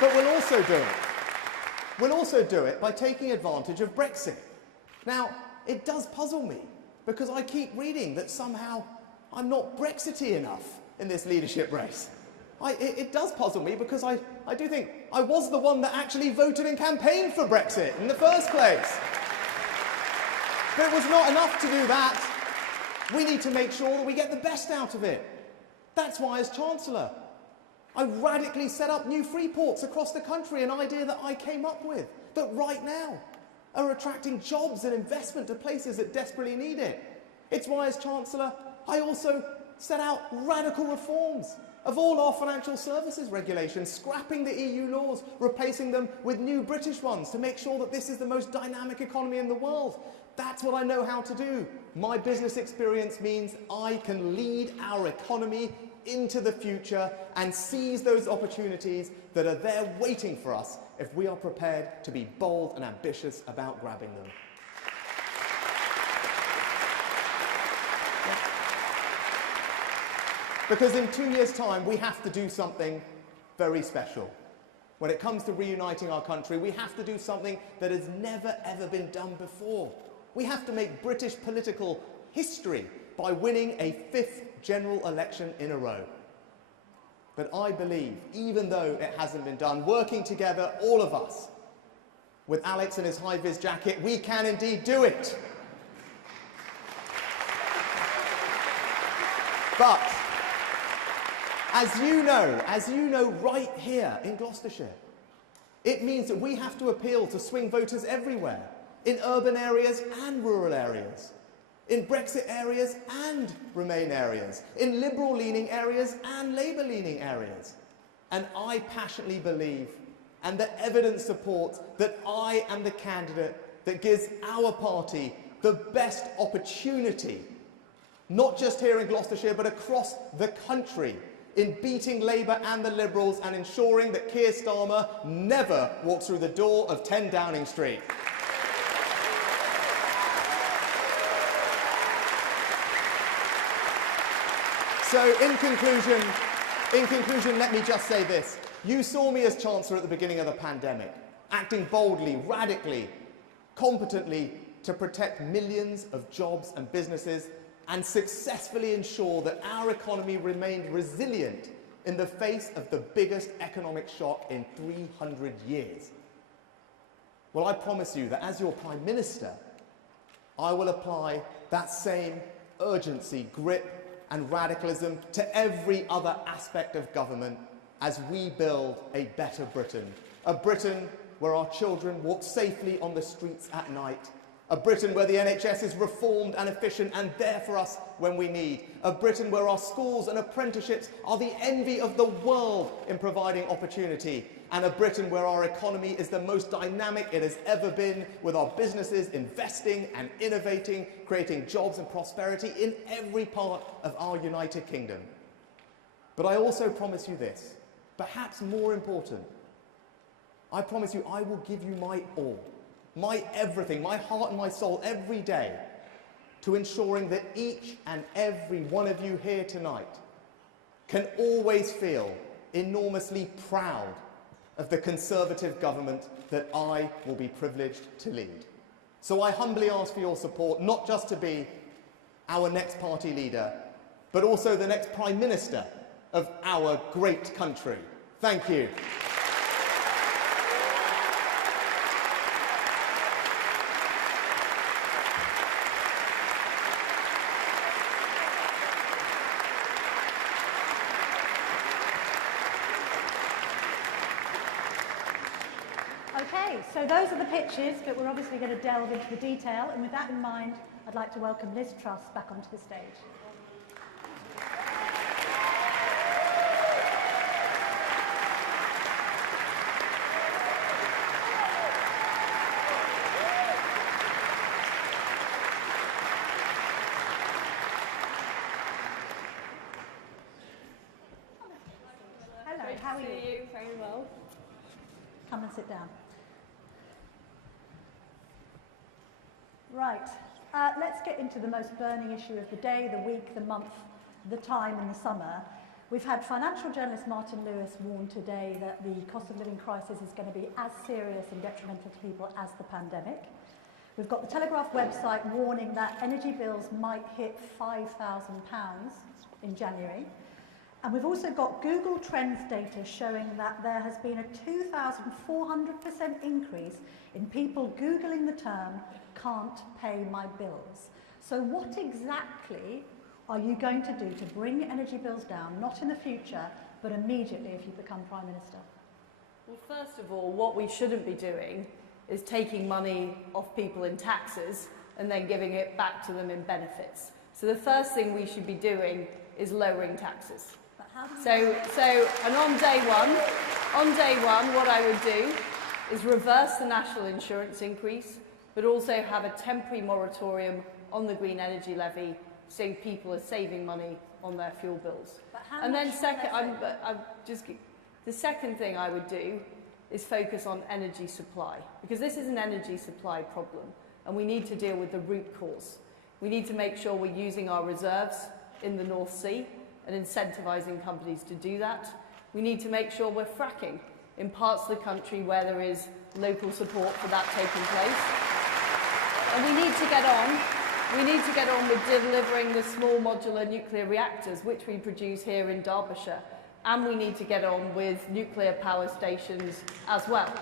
But we'll also do it by taking advantage of Brexit. Now, it does puzzle me, because I keep reading that somehow I'm not Brexity enough in this leadership race. It does puzzle me, because I do think I was the one that actually voted and campaigned for Brexit in the first place. But it was not enough to do that. We need to make sure that we get the best out of it. That's why, as Chancellor, I radically set up new free ports across the country, an idea that I came up with, that right now are attracting jobs and investment to places that desperately need it. It's why, as Chancellor, I also set out radical reforms of all our financial services regulations, scrapping the EU laws, replacing them with new British ones to make sure that this is the most dynamic economy in the world. That's what I know how to do. My business experience means I can lead our economy into the future and seize those opportunities that are there waiting for us if we are prepared to be bold and ambitious about grabbing them. Because in 2 years' time, we have to do something very special. When it comes to reuniting our country, we have to do something that has never, ever been done before. We have to make British political history by winning a 5th general election in a row. But I believe, even though it hasn't been done, working together, all of us, with Alex in his high-vis jacket, we can indeed do it. But, as you know right here in Gloucestershire, it means that we have to appeal to swing voters everywhere, in urban areas and rural areas, in Brexit areas and Remain areas, in Liberal-leaning areas and Labour-leaning areas. And I passionately believe, and the evidence supports, that I am the candidate that gives our party the best opportunity, not just here in Gloucestershire, but across the country, in beating Labour and the Liberals and ensuring that Keir Starmer never walks through the door of 10 Downing Street. So, in conclusion, let me just say this. You saw me as Chancellor at the beginning of the pandemic, acting boldly, radically, competently to protect millions of jobs and businesses and successfully ensure that our economy remained resilient in the face of the biggest economic shock in 300 years. Well, I promise you that as your Prime Minister, I will apply that same urgency, grip and radicalism to every other aspect of government as we build a better Britain. A Britain where our children walk safely on the streets at night. A Britain where the NHS is reformed and efficient and there for us when we need. A Britain where our schools and apprenticeships are the envy of the world in providing opportunity. And a Britain where our economy is the most dynamic it has ever been, with our businesses investing and innovating, creating jobs and prosperity in every part of our United Kingdom. But I also promise you this, perhaps more important. I promise you I will give you my all, my everything, my heart and my soul every day to ensuring that each and every one of you here tonight can always feel enormously proud of the Conservative government that I will be privileged to lead. So I humbly ask for your support, not just to be our next party leader, but also the next Prime Minister of our great country. Thank you. Okay, so those are the pitches, but we're obviously going to delve into the detail, and with that in mind, I'd like to welcome Liz Truss back onto the stage. Hello, how are you? See you very well. Come and sit down. Right, let's get into the most burning issue of the day, the week, the month, the time and the summer. We've had financial journalist Martin Lewis warn today that the cost of living crisis is going to be as serious and detrimental to people as the pandemic. We've got the Telegraph website warning that energy bills might hit £5,000 in January. And we've also got Google Trends data showing that there has been a 2,400% increase in people Googling the term "can't pay my bills." So what exactly are you going to do to bring energy bills down, not in the future, but immediately if you become Prime Minister? Well, first of all, what we shouldn't be doing is taking money off people in taxes and then giving it back to them in benefits. So the first thing we should be doing is lowering taxes. And on day one, what I would do is reverse the national insurance increase, but also have a temporary moratorium on the green energy levy, so people are saving money on their fuel bills. And then the second thing I would do is focus on energy supply, because this is an energy supply problem, and we need to deal with the root cause. We need to make sure we're using our reserves in the North Sea and incentivising companies to do that. We need to make sure we're fracking in parts of the country where there is local support for that taking place. And we need to get on with delivering the small modular nuclear reactors, which we produce here in Derbyshire. And we need to get on with nuclear power stations as well.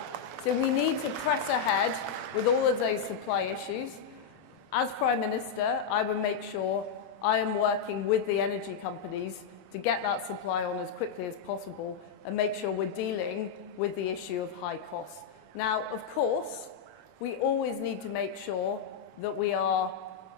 So we need to press ahead with all of those supply issues. As Prime Minister, I will make sure I am working with the energy companies to get that supply on as quickly as possible and make sure we're dealing with the issue of high costs. Now, of course, we always need to make sure that we are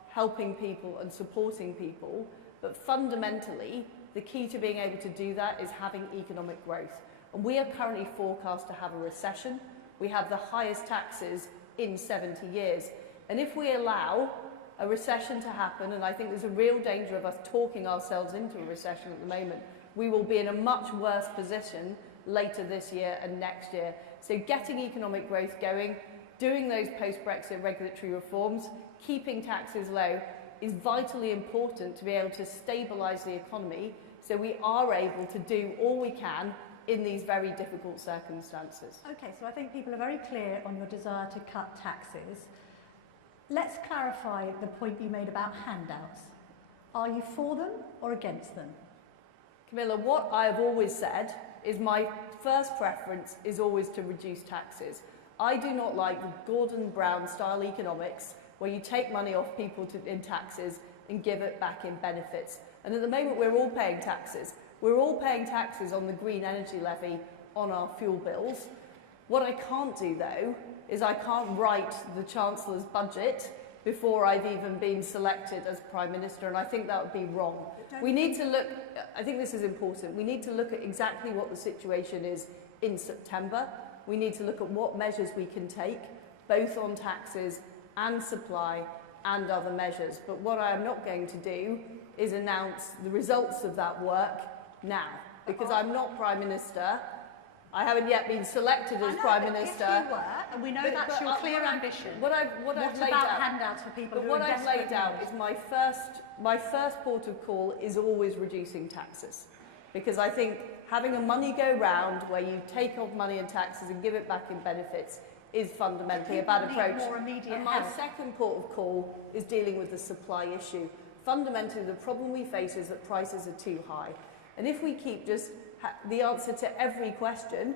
helping people and supporting people, but fundamentally, the key to being able to do that is having economic growth. And we are currently forecast to have a recession. We have the highest taxes in 70 years. And if we allow a recession to happen, and I think there's a real danger of us talking ourselves into a recession at the moment, we will be in a much worse position later this year and next year. So getting economic growth going, doing those post-Brexit regulatory reforms, keeping taxes low is vitally important to be able to stabilise the economy so we are able to do all we can in these very difficult circumstances. Okay, so I think people are very clear on your desire to cut taxes. Let's clarify the point you made about handouts. Are you for them or against them? Camilla, what I have always said is my first preference is always to reduce taxes. I do not like the Gordon Brown style economics where you take money off people in taxes and give it back in benefits. And at the moment we're all paying taxes. We're all paying taxes on the green energy levy on our fuel bills. What I can't do though is I can't write the Chancellor's budget before I've even been selected as Prime Minister, and I think that would be wrong. We need to look, I think this is important, we need to look at exactly what the situation is in September. We need to look at what measures we can take, both on taxes and supply and other measures. But what I am not going to do is announce the results of that work now, because I'm not Prime Minister. I haven't yet been selected as Prime Minister. If you were, and we know that's your clear ambition. What I've laid about out, handouts for people who what are I've laid out is my first port of call is always reducing taxes, because I think having a money go round where you take off money and taxes and give it back in benefits is fundamentally a bad approach. And my second port of call is dealing with the supply issue. Fundamentally, the problem we face is that prices are too high. And if we keep just the answer to every question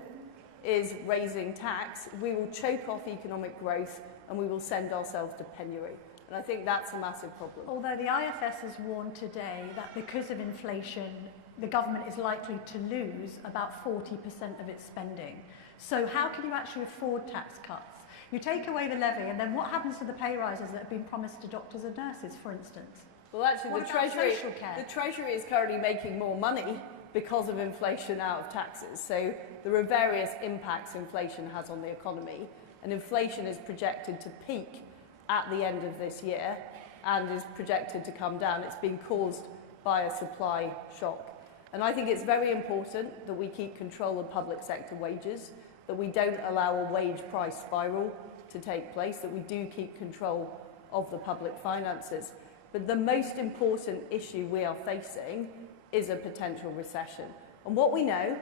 is raising tax, we will choke off economic growth and we will send ourselves to penury. And I think that's a massive problem. Although the IFS has warned today that because of inflation, the government is likely to lose about 40% of its spending. So how can you actually afford tax cuts? You take away the levy, and then what happens to the pay rises that have been promised to doctors and nurses, for instance? Well, actually, the Treasury is currently making more money because of inflation out of taxes. So there are various impacts inflation has on the economy, and inflation is projected to peak at the end of this year and is projected to come down. It's been caused by a supply shock. And I think it's very important that we keep control of public sector wages, that we don't allow a wage price spiral to take place, that we do keep control of the public finances. But the most important issue we are facing is a potential recession. And what we know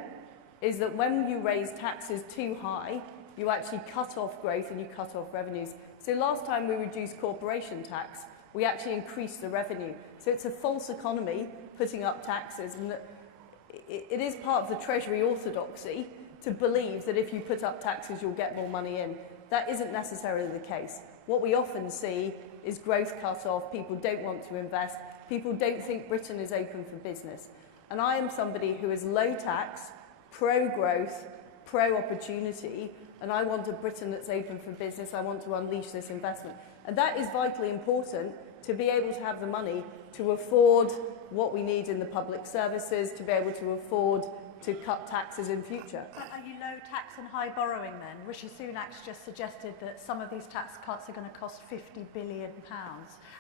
is that when you raise taxes too high, you actually cut off growth and you cut off revenues. So last time we reduced corporation tax, we actually increased the revenue. So it's a false economy putting up taxes, and it is part of the Treasury orthodoxy to believe that if you put up taxes, you'll get more money in. That isn't necessarily the case. What we often see is growth cut off, people don't want to invest, people don't think Britain is open for business. And I am somebody who is low tax, pro-growth, pro-opportunity, and I want a Britain that's open for business. I want to unleash this investment. And that is vitally important to be able to have the money to afford what we need in the public services, to be able to afford to cut taxes in future. Are you low tax and high borrowing then? Rishi Sunak's just suggested that some of these tax cuts are going to cost £50 billion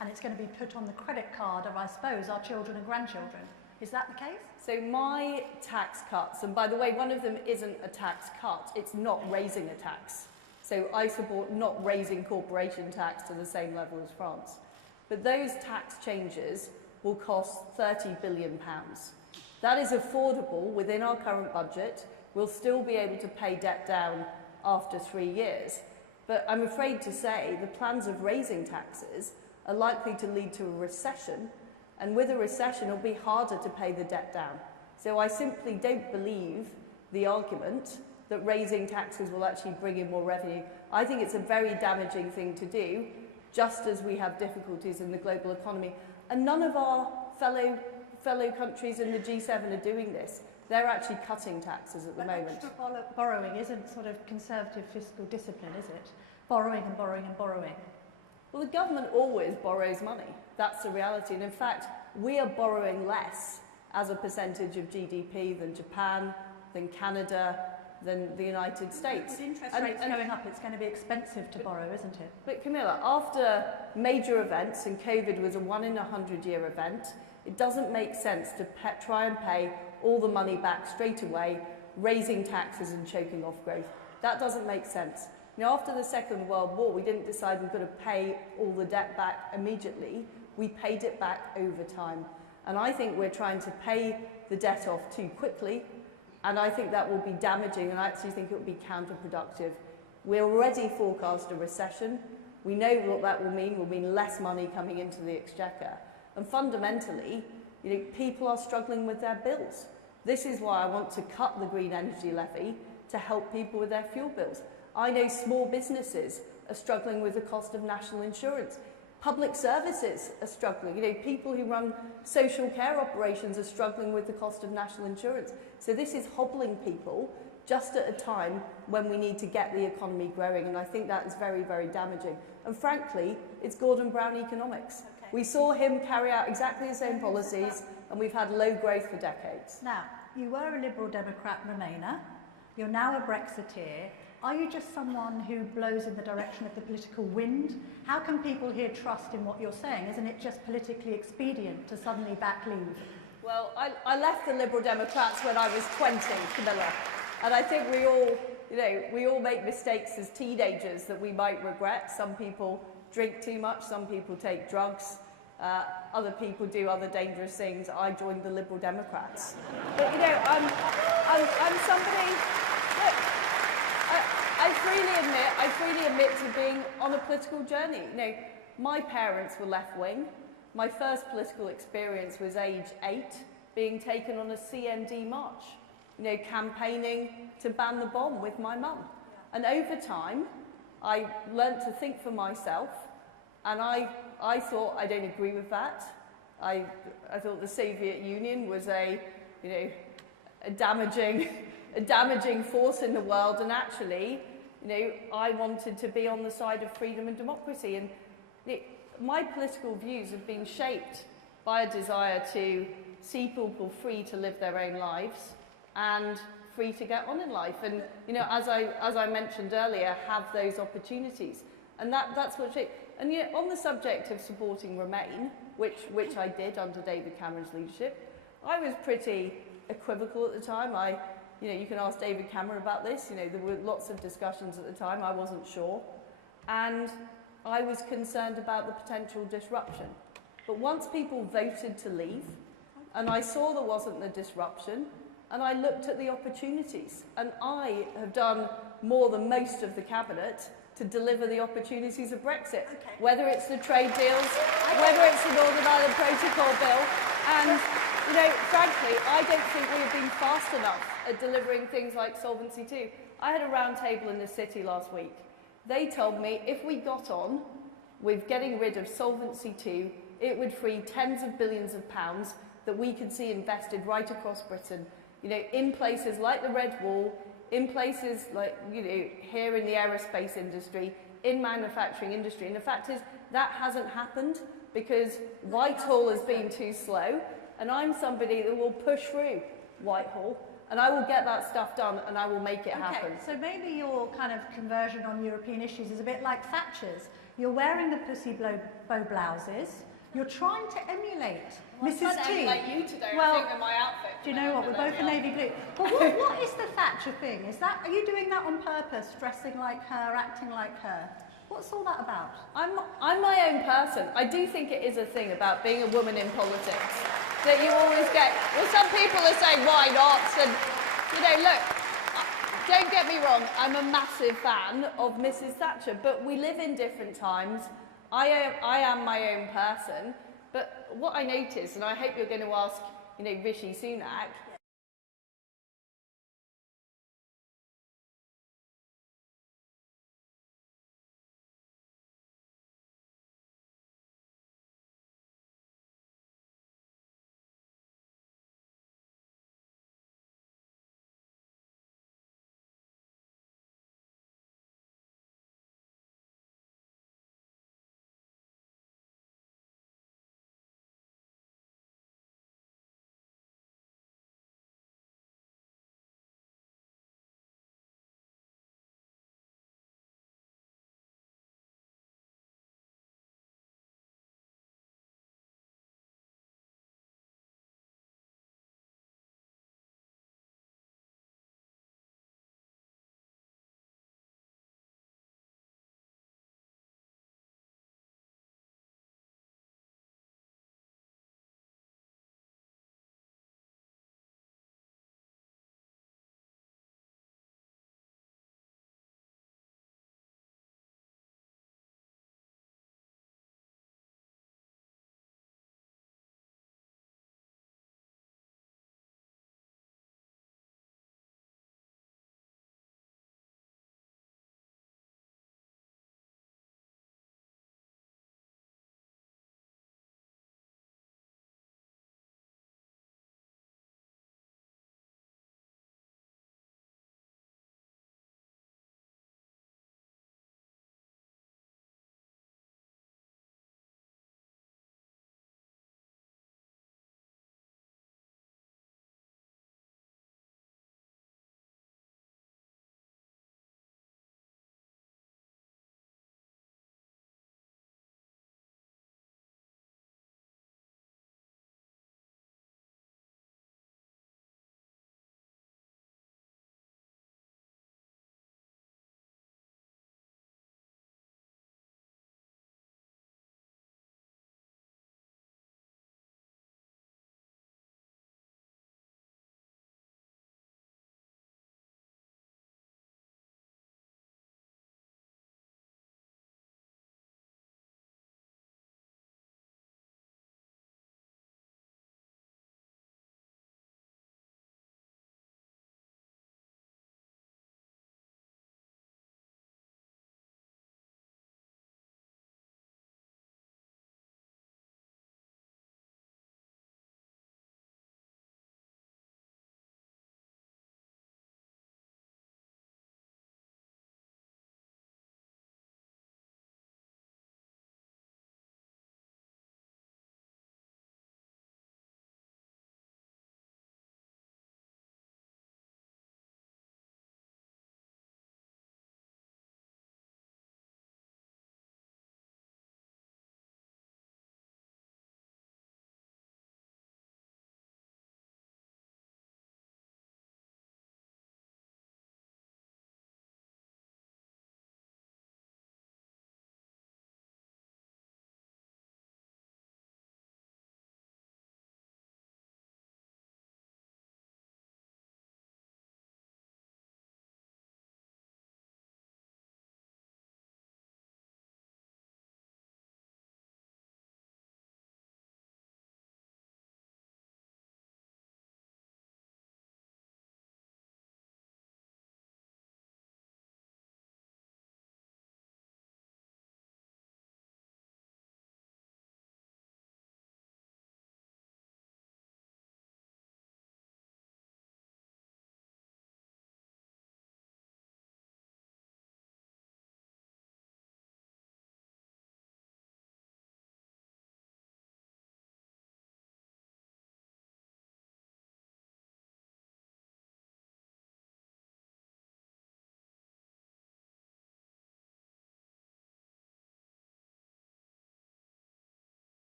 and it's going to be put on the credit card of, I suppose, our children and grandchildren. Is that the case? So my tax cuts, and by the way, one of them isn't a tax cut, it's not raising a tax. So I support not raising corporation tax to the same level as France. But those tax changes will cost £30 billion. That is affordable within our current budget. We'll still be able to pay debt down after 3 years. But I'm afraid to say the plans of raising taxes are likely to lead to a recession, and with a recession it'll be harder to pay the debt down. So I simply don't believe the argument that raising taxes will actually bring in more revenue. I think it's a very damaging thing to do, just as we have difficulties in the global economy. And none of our fellow countries in the G7 are doing this. They're actually cutting taxes at the moment. Extra borrowing isn't sort of conservative fiscal discipline, is it? Borrowing and borrowing and borrowing. Well, the government always borrows money. That's the reality. And in fact, we are borrowing less as a percentage of GDP than Japan, than Canada, than the United States. With interest rates going up, it's going to be expensive to borrow, isn't it? But Camilla, after major events, and COVID was a 1 in 100-year event, it doesn't make sense to try and pay all the money back straight away, raising taxes and choking off growth. That doesn't make sense. After the Second World War, we didn't decide we've got to pay all the debt back immediately. We paid it back over time. And I think we're trying to pay the debt off too quickly, and I think that will be damaging, and I actually think it will be counterproductive. We already forecast a recession. We know what that will mean less money coming into the exchequer. And fundamentally, people are struggling with their bills. This is why I want to cut the green energy levy to help people with their fuel bills. I know small businesses are struggling with the cost of national insurance. Public services are struggling. People who run social care operations are struggling with the cost of national insurance. So this is hobbling people just at a time when we need to get the economy growing, and I think that is very, very damaging. And frankly, it's Gordon Brown economics. Okay. We saw him carry out exactly the same policies, and we've had low growth for decades. Now, you were a Liberal Democrat Remainer. You're now a Brexiteer. Are you just someone who blows in the direction of the political wind? How can people here trust in what you're saying? Isn't it just politically expedient to suddenly back leave? Well, I left the Liberal Democrats when I was 20, Camilla. And I think we all make mistakes as teenagers that we might regret. Some people drink too much, some people take drugs, other people do other dangerous things. I joined the Liberal Democrats. But I'm somebody. Look, I freely admit to being on a political journey. My parents were left-wing. My first political experience was age 8, being taken on a CND march, campaigning to ban the bomb with my mum. And over time, I learnt to think for myself, and I thought I don't agree with that. I thought the Soviet Union was a damaging force in the world, and actually, I wanted to be on the side of freedom and democracy. And my political views have been shaped by a desire to see people free to live their own lives and free to get on in life. And as I mentioned earlier, have those opportunities. And that's what shaped. And on the subject of supporting Remain, which I did under David Cameron's leadership, I was pretty equivocal at the time. You can ask David Cameron about this. There were lots of discussions at the time. I wasn't sure. And I was concerned about the potential disruption. But once people voted to leave, and I saw there wasn't the disruption, and I looked at the opportunities, and I have done more than most of the cabinet to deliver the opportunities of Brexit, whether it's the trade deals, whether it's the Northern Ireland Protocol bill, and frankly, I don't think we have been fast enough at delivering things like Solvency II. I had a round table in the city last week. They told me if we got on with getting rid of Solvency II, it would free tens of billions of pounds that we could see invested right across Britain, in places like the Red Wall, in places like, here in the aerospace industry, in manufacturing industry. And the fact is, that hasn't happened because Whitehall has been too slow, and I'm somebody that will push through Whitehall, and I will get that stuff done, and I will make it happen. So maybe your kind of conversion on European issues is a bit like Thatcher's. You're wearing the pussy bow blouses. You're trying to emulate Mrs. T. Like you today, well, I think, in my outfit. Do you know what? We're both in navy blue. But what is the Thatcher thing? Are you doing that on purpose, dressing like her, acting like her? What's all that about? I'm my own person. I do think it is a thing about being a woman in politics. That you always get, some people are saying, why not? And, look, don't get me wrong, I'm a massive fan of Mrs. Thatcher, but we live in different times. I am my own person, but what I notice, and I hope you're going to ask, Rishi Sunak,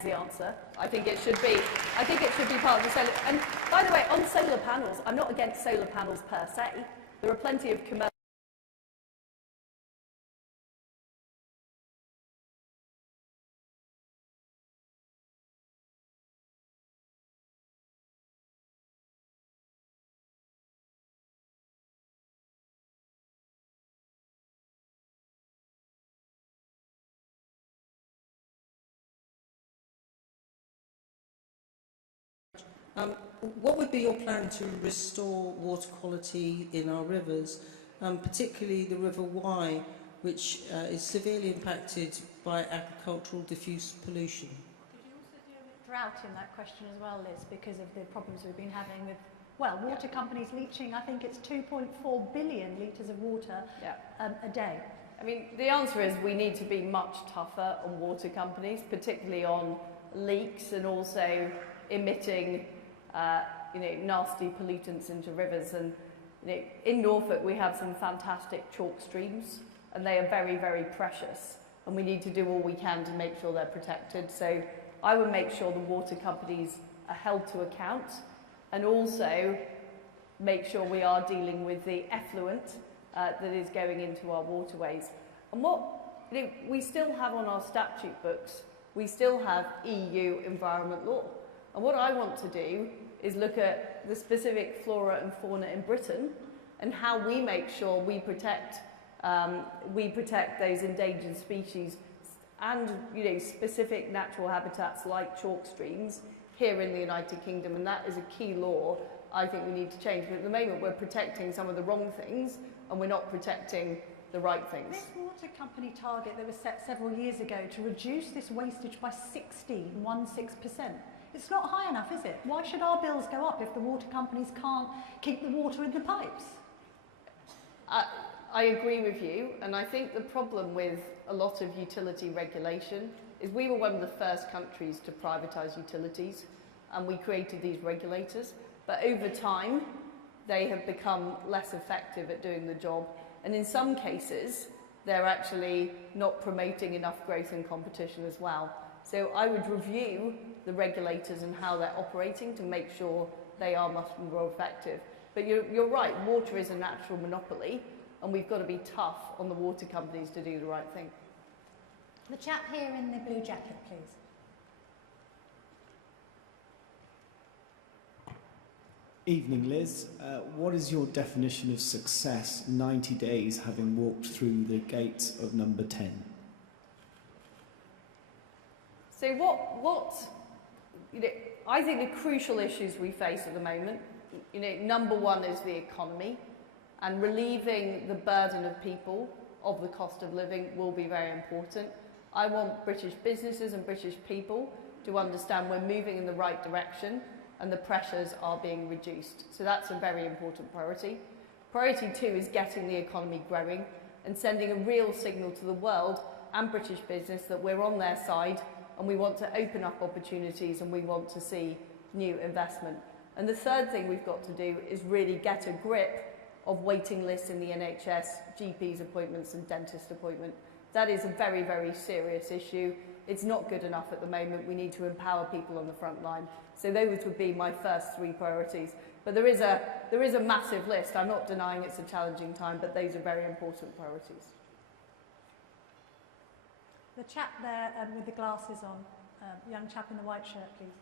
the answer. I think it should be part of the solar. And by the way, on solar panels, I'm not against solar panels per se. There are plenty of commercial. What would be your plan to restore water quality in our rivers, particularly the River Wye, which is severely impacted by agricultural diffuse pollution? Could you also deal with drought in that question as well, Liz, because of the problems we've been having with, well, water companies leaching, I think it's 2.4 billion litres of water a day. I mean, the answer is we need to be much tougher on water companies, particularly on leaks and also emitting nasty pollutants into rivers. And in Norfolk we have some fantastic chalk streams, and they are very, very precious, and we need to do all we can to make sure they're protected. So I would make sure the water companies are held to account, and also make sure we are dealing with the effluent that is going into our waterways. And what we still have on our statute books, we still have EU environment law. And what I want to do is look at the specific flora and fauna in Britain and how we make sure we protect those endangered species and specific natural habitats like chalk streams here in the United Kingdom. And that is a key law I think we need to change. But at the moment we're protecting some of the wrong things and we're not protecting the right things. This water company target that was set several years ago to reduce this wastage by 16%. It's not high enough, is it? Why should our bills go up if the water companies can't keep the water in the pipes? I agree with you, and I think the problem with a lot of utility regulation is we were one of the first countries to privatise utilities, and we created these regulators, but over time they have become less effective at doing the job, and in some cases they're actually not promoting enough growth and competition as well. So I would review the regulators and how they're operating to make sure they are much more effective. But you're right, water is a natural monopoly, and we've got to be tough on the water companies to do the right thing. The chap here in the blue jacket, please. Evening, Liz. What is your definition of success 90 days having walked through the gates of number 10? So I think the crucial issues we face at the moment, number one is the economy, and relieving the burden of people of the cost of living will be very important. I want British businesses and British people to understand we're moving in the right direction and the pressures are being reduced. So that's a very important priority. Priority two is getting the economy growing and sending a real signal to the world and British business that we're on their side and we want to open up opportunities and we want to see new investment. And the third thing we've got to do is really get a grip of waiting lists in the NHS, GPs appointments and dentist appointment. That is a very, very serious issue. It's not good enough at the moment. We need to empower people on the front line. So those would be my first three priorities. But there is a massive list. I'm not denying it's a challenging time, but those are very important priorities. The chap there with the glasses on, young chap in the white shirt, please.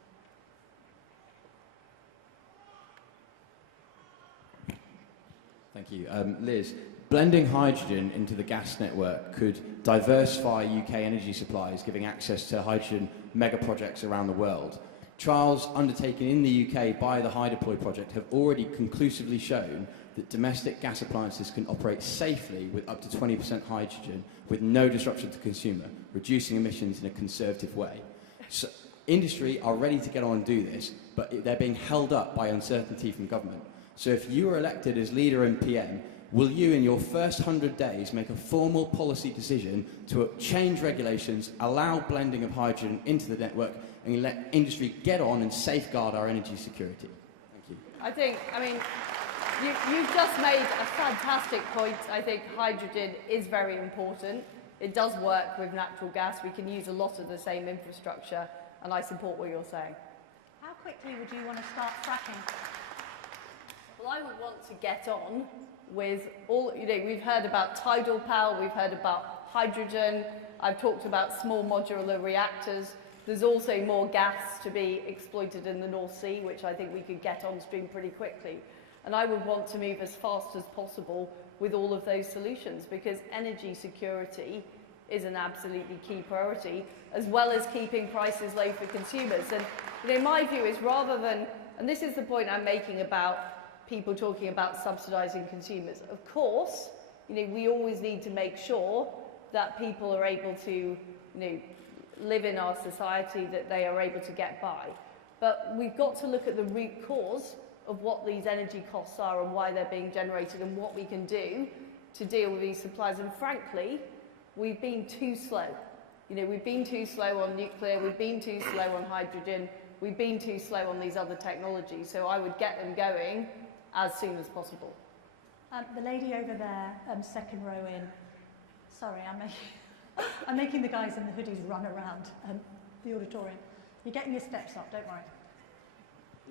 Thank you. Liz, blending hydrogen into the gas network could diversify UK energy supplies, giving access to hydrogen mega projects around the world. Trials undertaken in the UK by the High Deploy project have already conclusively shown that domestic gas appliances can operate safely with up to 20% hydrogen with no disruption to the consumer, reducing emissions in a conservative way. So, industry are ready to get on and do this, but they're being held up by uncertainty from government. So if you are elected as leader and PM, will you in your first 100 days make a formal policy decision to change regulations, allow blending of hydrogen into the network and let industry get on and safeguard our energy security? Thank you. You've just made a fantastic point. I think hydrogen is very important. It does work with natural gas. We can use a lot of the same infrastructure and I support what you're saying. How quickly would you want to start fracking? Well, I would want to get on with all, we've heard about tidal power, we've heard about hydrogen, I've talked about small modular reactors. There's also more gas to be exploited in the North Sea, which I think we could get on stream pretty quickly. And I would want to move as fast as possible with all of those solutions, because energy security is an absolutely key priority, as well as keeping prices low for consumers. And my view is, rather than, and this is the point I'm making about people talking about subsidising consumers, of course, we always need to make sure that people are able to, live in our society, that they are able to get by. But we've got to look at the root cause of what these energy costs are and why they're being generated and what we can do to deal with these supplies. And frankly, we've been too slow. We've been too slow on nuclear, we've been too slow on hydrogen, we've been too slow on these other technologies. So I would get them going as soon as possible. The lady over there, second row in. Sorry, I'm making the guys in the hoodies run around the auditorium. You're getting your steps up, don't worry.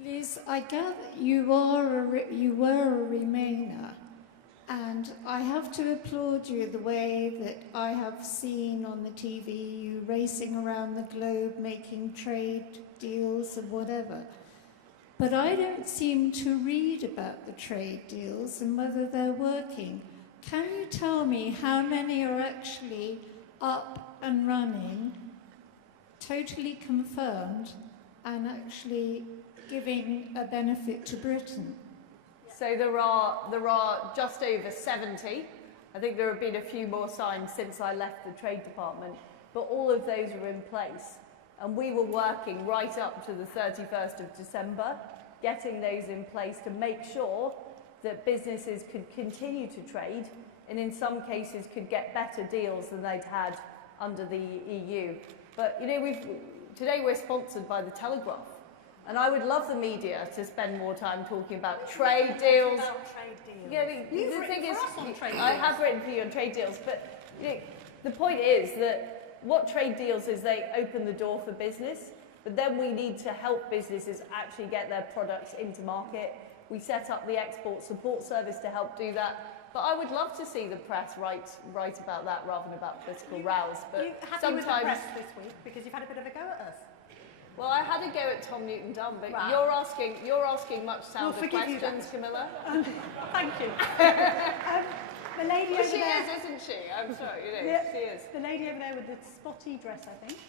Liz, I gather you were a Remainer, and I have to applaud you the way that I have seen on the TV you racing around the globe making trade deals and whatever. But I don't seem to read about the trade deals and whether they're working. Can you tell me how many are actually up and running, totally confirmed, and actually giving a benefit to Britain? So there are just over 70. I think there have been a few more signed since I left the Trade Department, but all of those are in place. And we were working right up to the 31st of December, getting those in place to make sure that businesses could continue to trade, and in some cases could get better deals than they'd had under the EU. But today we're sponsored by the Telegraph, and I would love the media to spend more time talking about trade deals. You've written for us on trade deals. I have written for you on trade deals, but the point is that what trade deals is they open the door for business, but then we need to help businesses actually get their products into market. We set up the Export Support Service to help do that. But I would love to see the press write about that rather than about political rows. But are you happy sometimes with the press this week? Because you've had a bit of a go at us. Well, I had a go at Tom Newton-Dunn, but right. you're asking much sounder questions, Camilla. Thank you. The lady over there. She is, isn't she? I'm sorry, she is. The lady over there with the spotty dress, I think.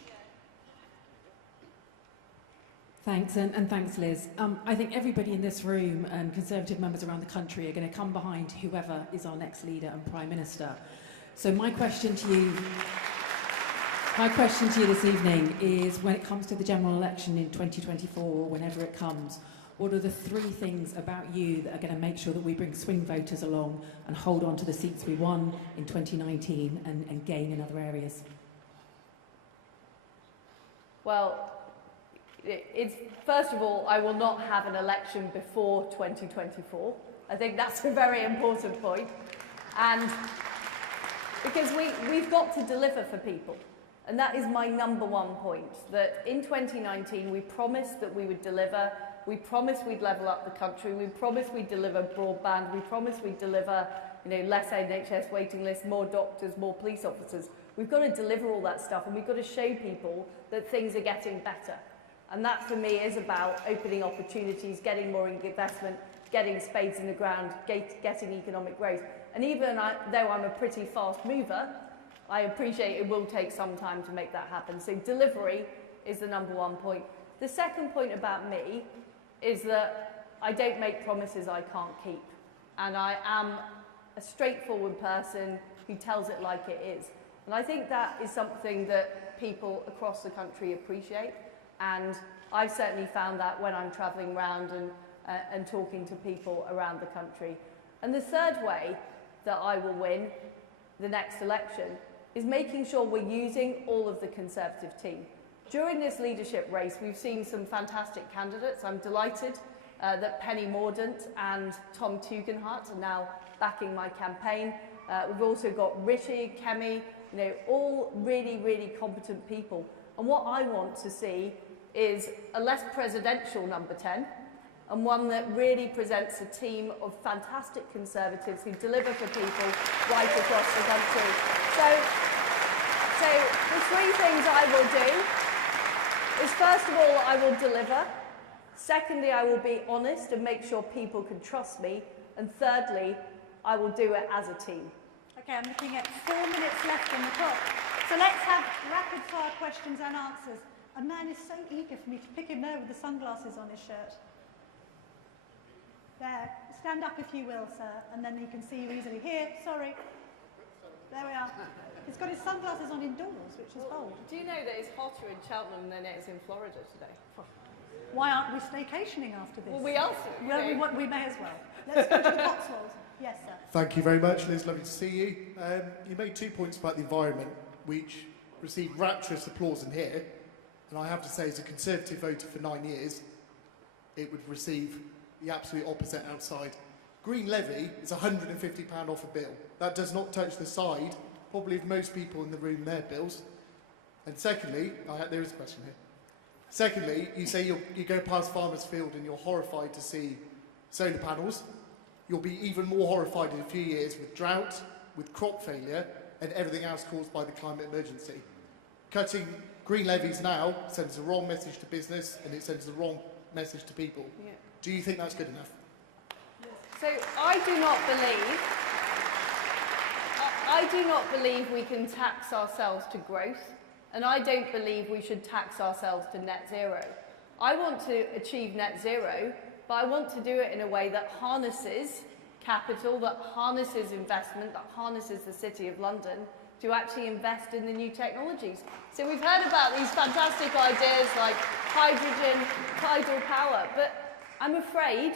Thanks, and thanks, Liz. I think everybody in this room and Conservative members around the country are going to come behind whoever is our next leader and Prime Minister. So my question to you this evening is, when it comes to the general election in 2024, or whenever it comes, what are the three things about you that are going to make sure that we bring swing voters along and hold on to the seats we won in 2019 and gain in other areas? Well, first of all, I will not have an election before 2024. I think that's a very important point. And because we've got to deliver for people. And that is my number one point, that in 2019 we promised that we would deliver. We promised we'd level up the country. We promised we'd deliver broadband. We promised we'd deliver less NHS waiting lists, more doctors, more police officers. We've got to deliver all that stuff, and we've got to show people that things are getting better. And that, for me, is about opening opportunities, getting more investment, getting spades in the ground, getting economic growth. And even though I'm a pretty fast mover, I appreciate it will take some time to make that happen. So delivery is the number one point. The second point about me is that I don't make promises I can't keep. And I am a straightforward person who tells it like it is. And I think that is something that people across the country appreciate. And I've certainly found that when I'm travelling around and talking to people around the country. And the third way that I will win the next election is making sure we're using all of the Conservative team. During this leadership race, we've seen some fantastic candidates. I'm delighted that Penny Mordaunt and Tom Tugendhat are now backing my campaign. We've also got Rishi, Kemi, all really, really competent people. And what I want to see is a less presidential number 10 and one that really presents a team of fantastic Conservatives who deliver for people right across the country. So the three things I will do is, first of all, I will deliver. Secondly, I will be honest and make sure people can trust me. And thirdly, I will do it as a team. Okay, I'm looking at 4 minutes left on the clock. So let's have rapid-fire questions and answers. A man is so eager for me to pick him there with the sunglasses on his shirt. There. Stand up if you will, sir, and then he can see you easily. Here, sorry. There we are. He's got his sunglasses on indoors, which is bold. Do you know that it's hotter in Cheltenham than it is in Florida today? Why aren't we staycationing after this? Well, we are. Well, we may as well. Let's go to the Cotswolds. Yes, sir. Thank you very much, Liz. Lovely to see you. You made 2 points about the environment, which received rapturous applause in here. And I have to say, as a Conservative voter for 9 years, it would receive the absolute opposite outside. Green levy is £150 off a bill. That does not touch the side, probably of most people in the room, their bills. And secondly, there is a question here. Secondly, you say you go past Farmer's Field and you're horrified to see solar panels. You'll be even more horrified in a few years with drought, with crop failure, and everything else caused by the climate emergency. Cutting green levies now sends the wrong message to business and it sends the wrong message to people. Yeah. Do you think that's good enough? So I do not believe we can tax ourselves to growth, and I don't believe we should tax ourselves to net zero. I want to achieve net zero, but I want to do it in a way that harnesses capital, that harnesses investment, that harnesses the City of London to actually invest in the new technologies. So we've heard about these fantastic ideas like hydrogen, tidal power, but I'm afraid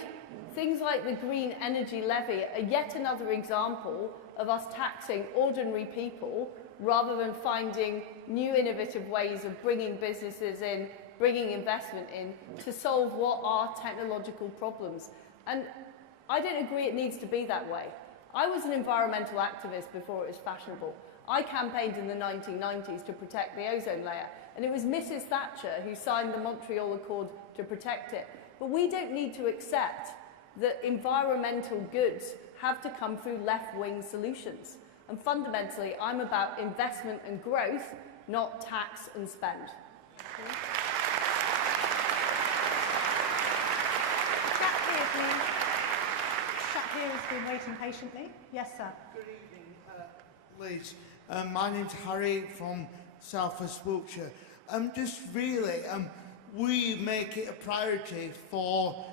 things like the green energy levy are yet another example of us taxing ordinary people rather than finding new innovative ways of bringing businesses in, bringing investment in to solve what are technological problems. And I don't agree it needs to be that way. I was an environmental activist before it was fashionable. I campaigned in the 1990s to protect the ozone layer, and it was Mrs. Thatcher who signed the Montreal Accord to protect it. But we don't need to accept that environmental goods have to come through left-wing solutions. And fundamentally, I'm about investment and growth, not tax and spend. Shaq here has been waiting patiently. Yes, sir. Good evening, Liz. My name's Harry from South West Wiltshire. Just really, we make it a priority for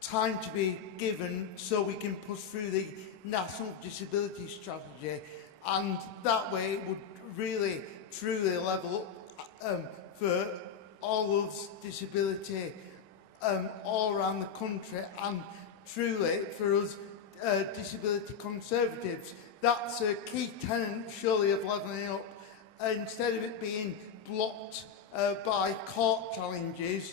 time to be given so we can push through the National Disability Strategy, and that way it would really, truly level up for all of disability all around the country, and truly for us disability Conservatives. That's a key tenet, surely, of levelling up. Instead of it being blocked by court challenges,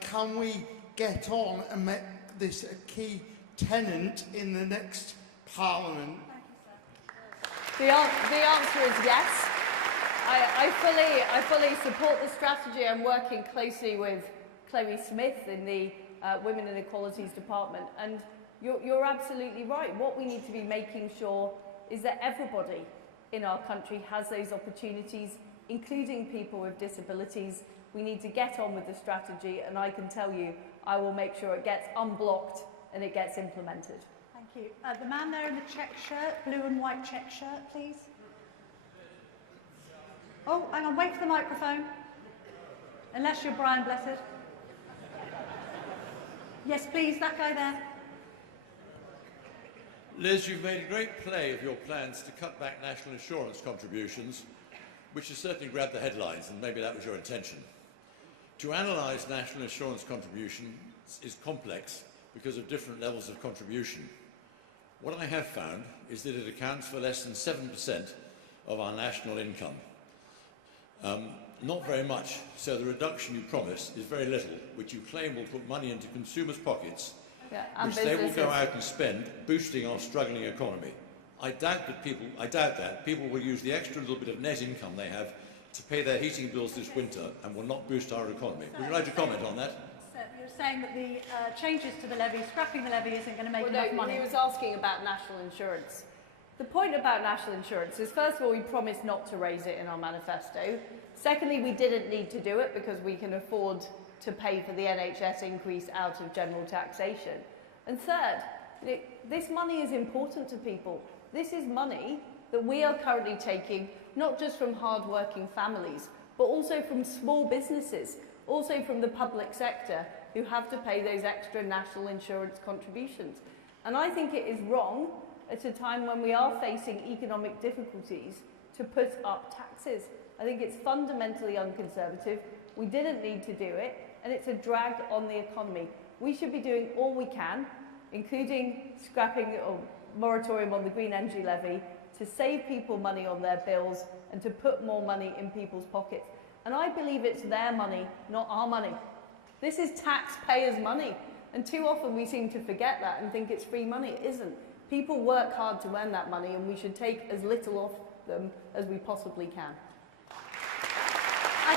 can we get on and make this a key tenet in the next Parliament? The answer is yes. I fully support the strategy. I'm working closely with Chloe Smith in the Women and Equalities Department, and you're absolutely right. What we need to be making sure is that everybody in our country has those opportunities, including people with disabilities. We need to get on with the strategy, and I can tell you I will make sure it gets unblocked and it gets implemented. Thank you. The man there in the check shirt, blue and white check shirt, please. Oh, hang on, wait for the microphone. Unless you're Brian Blessed. Yes, please, that guy there. Liz, you've made a great play of your plans to cut back national insurance contributions, which has certainly grabbed the headlines, and maybe that was your intention. To analyse national insurance contributions is complex because of different levels of contribution. What I have found is that it accounts for less than 7% of our national income. Not very much, so the reduction you promise is very little, which you claim will put money into consumers' pockets, which they will go out and spend, boosting our struggling economy. I doubt that people will use the extra little bit of net income they have to pay their heating bills this winter and will not boost our economy. Would you like to comment on that? So you're saying that the changes to the levy, scrapping the levy, isn't going to make enough money? He was asking about national insurance. The point about national insurance is, first of all, we promised not to raise it in our manifesto. Secondly, we didn't need to do it because we can afford to pay for the NHS increase out of general taxation. And third, this money is important to people. This is money that we are currently taking not just from hard-working families, but also from small businesses, also from the public sector, who have to pay those extra national insurance contributions. And I think it is wrong at a time when we are facing economic difficulties to put up taxes. I think it's fundamentally unconservative. We didn't need to do it, and it's a drag on the economy. We should be doing all we can, including scrapping or moratorium on the green energy levy, to save people money on their bills and to put more money in people's pockets. And I believe it's their money, not our money. This is taxpayers' money. And too often we seem to forget that and think it's free money. It isn't. People work hard to earn that money, and we should take as little off them as we possibly can. I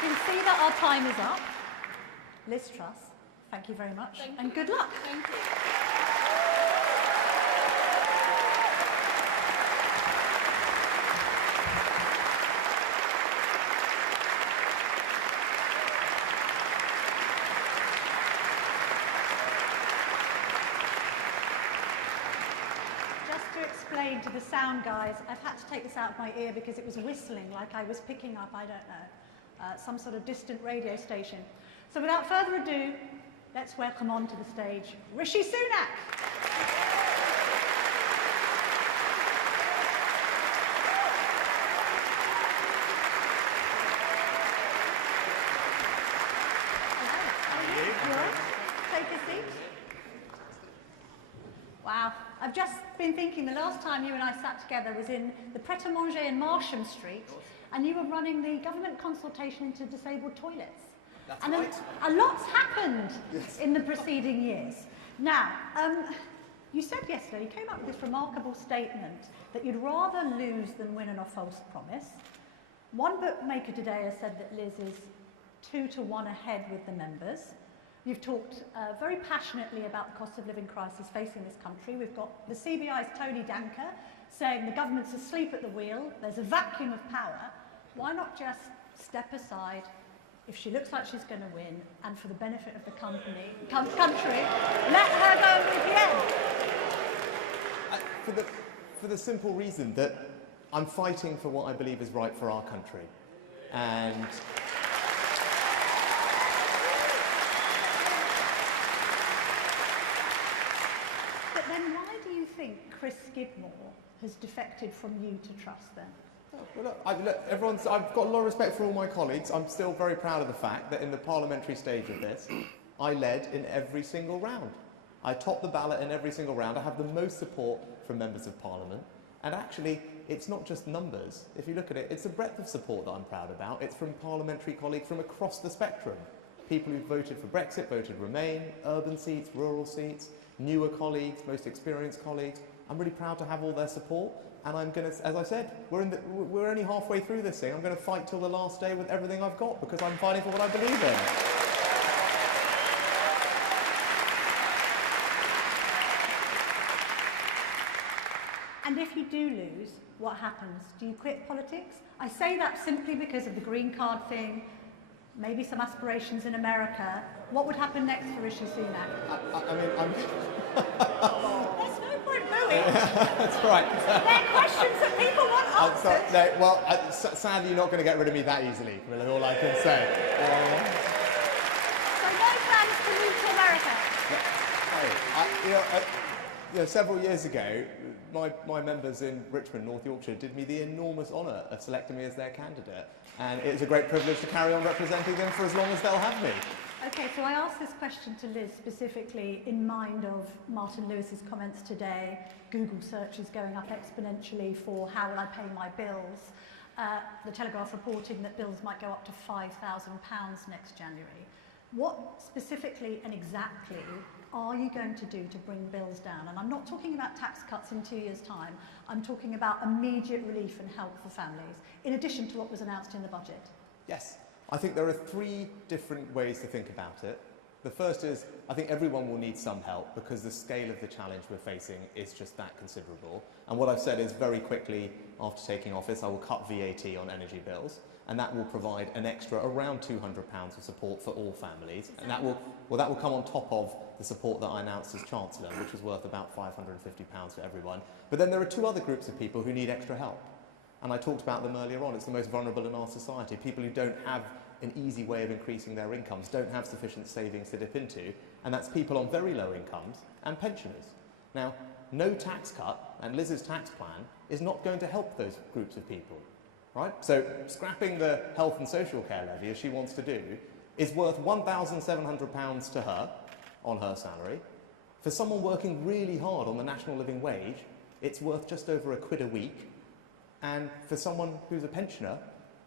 can see that our time is up. Liz Truss, thank you very much, and good luck. Thank you. To the sound guys, I've had to take this out of my ear because it was whistling like I was picking up, I don't know, some sort of distant radio station. So without further ado, let's welcome onto the stage Rishi Sunak. Take a seat. Wow. I've just been thinking the last time you and I sat together was in the Pret-a-Manger in Marsham Street, and you were running the government consultation into disabled toilets. That's and right. A lot's happened in the preceding years. Now, you said yesterday, you came up with this remarkable statement that you'd rather lose than win on a false promise. One bookmaker today has said that Liz is 2-1 ahead with the members. You've talked very passionately about the cost of living crisis facing this country. We've got the CBI's Tony Danker saying the government's asleep at the wheel, there's a vacuum of power. Why not just step aside if she looks like she's going to win, and for the benefit of the country, let her go with the end? For the simple reason that I'm fighting for what I believe is right for our country. And Chris Skidmore has defected from you to Truss then? Well, look, I've got a lot of respect for all my colleagues. I'm still very proud of the fact that in the parliamentary stage of this, I led in every single round. I topped the ballot in every single round. I have the most support from members of parliament. And actually, it's not just numbers. If you look at it, it's a breadth of support that I'm proud about. It's from parliamentary colleagues from across the spectrum. People who voted for Brexit, voted Remain, urban seats, rural seats, newer colleagues, most experienced colleagues. I'm really proud to have all their support, and I'm going to, as I said, we're only halfway through this thing. I'm going to fight till the last day with everything I've got because I'm fighting for what I believe in. And if you do lose, what happens? Do you quit politics? I say that simply because of the green card thing, maybe some aspirations in America. What would happen next for Rishi Sunak? I mean, I'm... There's no point booing. That's right. They're questions that people want answered. No, well, sadly, you're not going to get rid of me that easily, really, all I can say. So no plans to move to America? Several years ago, my members in Richmond, North Yorkshire, did me the enormous honour of selecting me as their candidate. And it is a great privilege to carry on representing them for as long as they'll have me. Okay, so I asked this question to Liz specifically in mind of Martin Lewis's comments today. Google searches going up exponentially for how will I pay my bills. The Telegraph reporting that bills might go up to £5,000 next January. What specifically and exactly are you going to do to bring bills down? And I'm not talking about tax cuts in 2 years' time. I'm talking about immediate relief and help for families, in addition to what was announced in the budget. Yes. I think there are 3 different ways to think about it. The first is, I think everyone will need some help because the scale of the challenge we're facing is just that considerable. And what I've said is very quickly after taking office, I will cut VAT on energy bills, and that will provide an extra around £200 of support for all families. And that will come on top of the support that I announced as Chancellor, which was worth about £550 for everyone. But then there are 2 other groups of people who need extra help. And I talked about them earlier on. It's the most vulnerable in our society, people who don't have an easy way of increasing their incomes, don't have sufficient savings to dip into, and that's people on very low incomes and pensioners. Now, no tax cut, and Liz's tax plan, is not going to help those groups of people, right? So scrapping the health and social care levy, as she wants to do, is worth £1,700 to her on her salary. For someone working really hard on the national living wage, it's worth just over £1 a week. And for someone who's a pensioner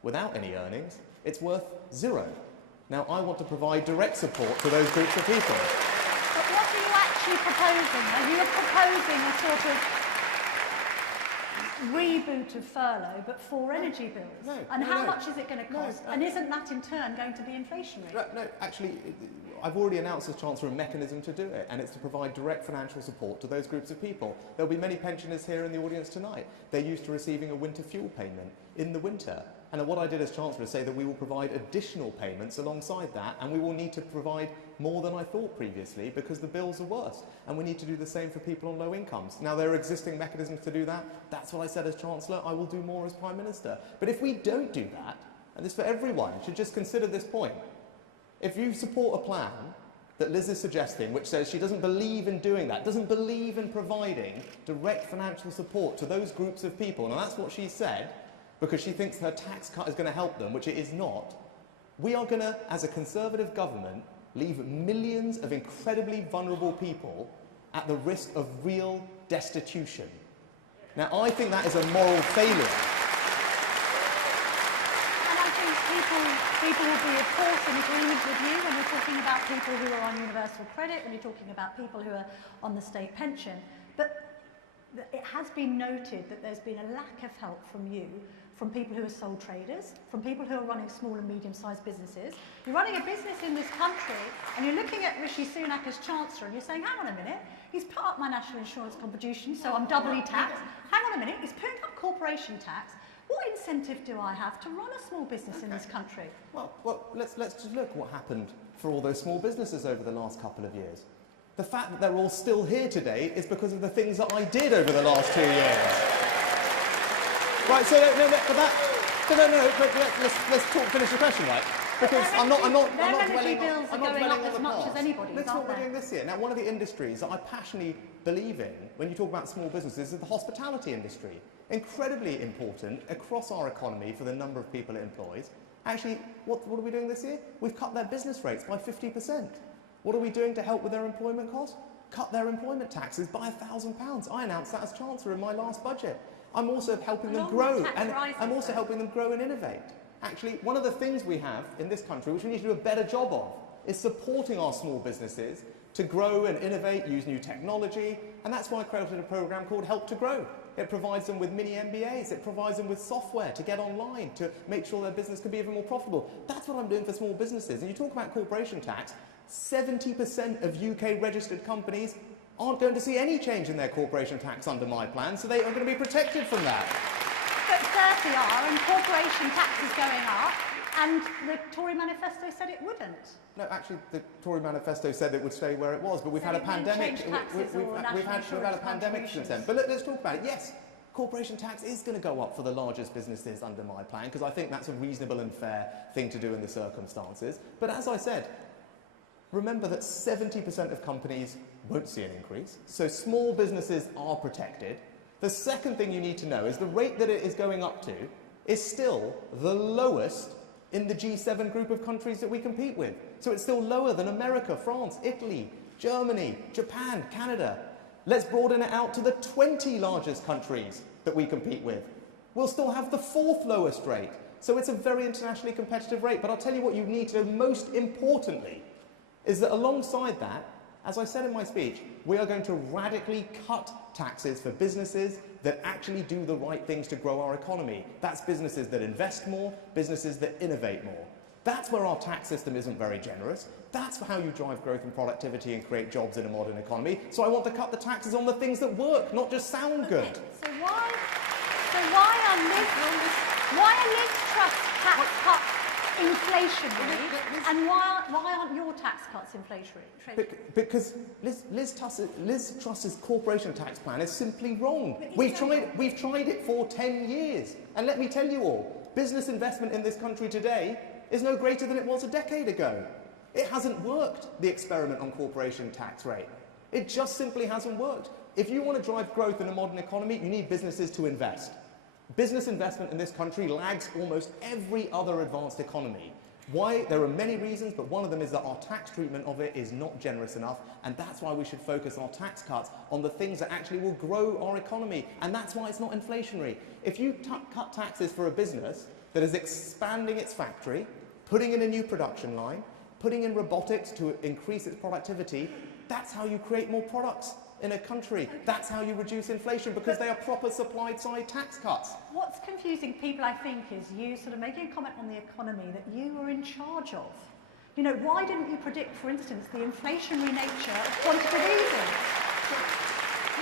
without any earnings, it's worth 0. Now, I want to provide direct support to those groups of people. But what are you actually proposing? Are you proposing a sort of reboot of furlough, but for energy bills? And how much is it going to cost? And isn't that, in turn, going to be inflationary? No, actually, I've already announced as Chancellor a mechanism to do it, and it's to provide direct financial support to those groups of people. There'll be many pensioners here in the audience tonight. They're used to receiving a winter fuel payment in the winter. And what I did as Chancellor is say that we will provide additional payments alongside that, and we will need to provide more than I thought previously because the bills are worse. And we need to do the same for people on low incomes. Now, there are existing mechanisms to do that. That's what I said as Chancellor. I will do more as Prime Minister. But if we don't do that, and this for everyone, should just consider this point. If you support a plan that Liz is suggesting, which says she doesn't believe in doing that, doesn't believe in providing direct financial support to those groups of people, and that's what she said, because she thinks her tax cut is going to help them, which it is not, we are going to, as a Conservative government, leave millions of incredibly vulnerable people at the risk of real destitution. Now, I think that is a moral failure. And I think people will be, of course, in agreement with you when you're talking about people who are on universal credit, when you're talking about people who are on the state pension. But it has been noted that there's been a lack of help from you, from people who are sole traders, from people who are running small and medium-sized businesses. You're running a business in this country, and you're looking at Rishi Sunak as Chancellor, and you're saying, hang on a minute, he's put up my national insurance contribution, so I'm doubly taxed. Hang on a minute, he's putting up corporation tax. What incentive do I have to run a small business in this country? Well, let's just look what happened for all those small businesses over the last couple of years. The fact that they're all still here today is because of the things that I did over the last 2 years. Right, so let's finish the question, right? Because I'm not dwelling on the past. That's what we're doing this year. Now, one of the industries that I passionately believe in when you talk about small businesses is the hospitality industry. Incredibly important across our economy for the number of people it employs. Actually, what are we doing this year? We've cut their business rates by 50%. What are we doing to help with their employment costs? Cut their employment taxes by £1,000. I announced that as Chancellor in my last budget. I'm also helping them grow, and I'm also helping them grow and innovate. Actually, one of the things we have in this country, which we need to do a better job of, is supporting our small businesses to grow and innovate, use new technology, and that's why I created a programme called Help to Grow. It provides them with mini MBAs, it provides them with software to get online, to make sure their business can be even more profitable. That's what I'm doing for small businesses. And you talk about corporation tax, 70% of UK registered companies aren't going to see any change in their corporation tax under my plan, so they are going to be protected from that. But 30 are, and corporation tax is going up, and the Tory manifesto said it wouldn't. No, actually, the Tory manifesto said it would stay where it was, but we've had a pandemic. We've had a pandemic since then. But let's talk about it. Yes, corporation tax is going to go up for the largest businesses under my plan, because I think that's a reasonable and fair thing to do in the circumstances. But as I said, remember that 70% of companies won't see an increase, so small businesses are protected. The second thing you need to know is the rate that it is going up to is still the lowest in the G7 group of countries that we compete with. So it's still lower than America, France, Italy, Germany, Japan, Canada. Let's broaden it out to the 20 largest countries that we compete with. We'll still have the 4th lowest rate. So it's a very internationally competitive rate. But I'll tell you what you need to know most importantly is that alongside that, As I said in my speech, we are going to radically cut taxes for businesses that actually do the right things to grow our economy. That's businesses that invest more, businesses that innovate more. That's where our tax system isn't very generous. That's how you drive growth and productivity and create jobs in a modern economy. So I want to cut the taxes on the things that work, not just sound good. So why are Liz Truss tax cuts inflationary, and why aren't your tax cuts inflationary? Because Liz Truss's corporation tax plan is simply wrong. We've tried it for 10 years. And let me tell you all, business investment in this country today is no greater than it was a decade ago. It hasn't worked, the experiment on corporation tax rate. It just simply hasn't worked. If you want to drive growth in a modern economy, you need businesses to invest. Business investment in this country lags almost every other advanced economy. Why? There are many reasons, but one of them is that our tax treatment of it is not generous enough, and that's why we should focus our tax cuts on the things that actually will grow our economy, and that's why it's not inflationary. If you cut taxes for a business that is expanding its factory, putting in a new production line, putting in robotics to increase its productivity, that's how you create more products in a country. That's how you reduce inflation, because they are proper supply-side tax cuts. What's confusing people, I think, is you sort of making a comment on the economy that you were in charge of. You know, why didn't you predict, for instance, the inflationary nature of quantitative easing?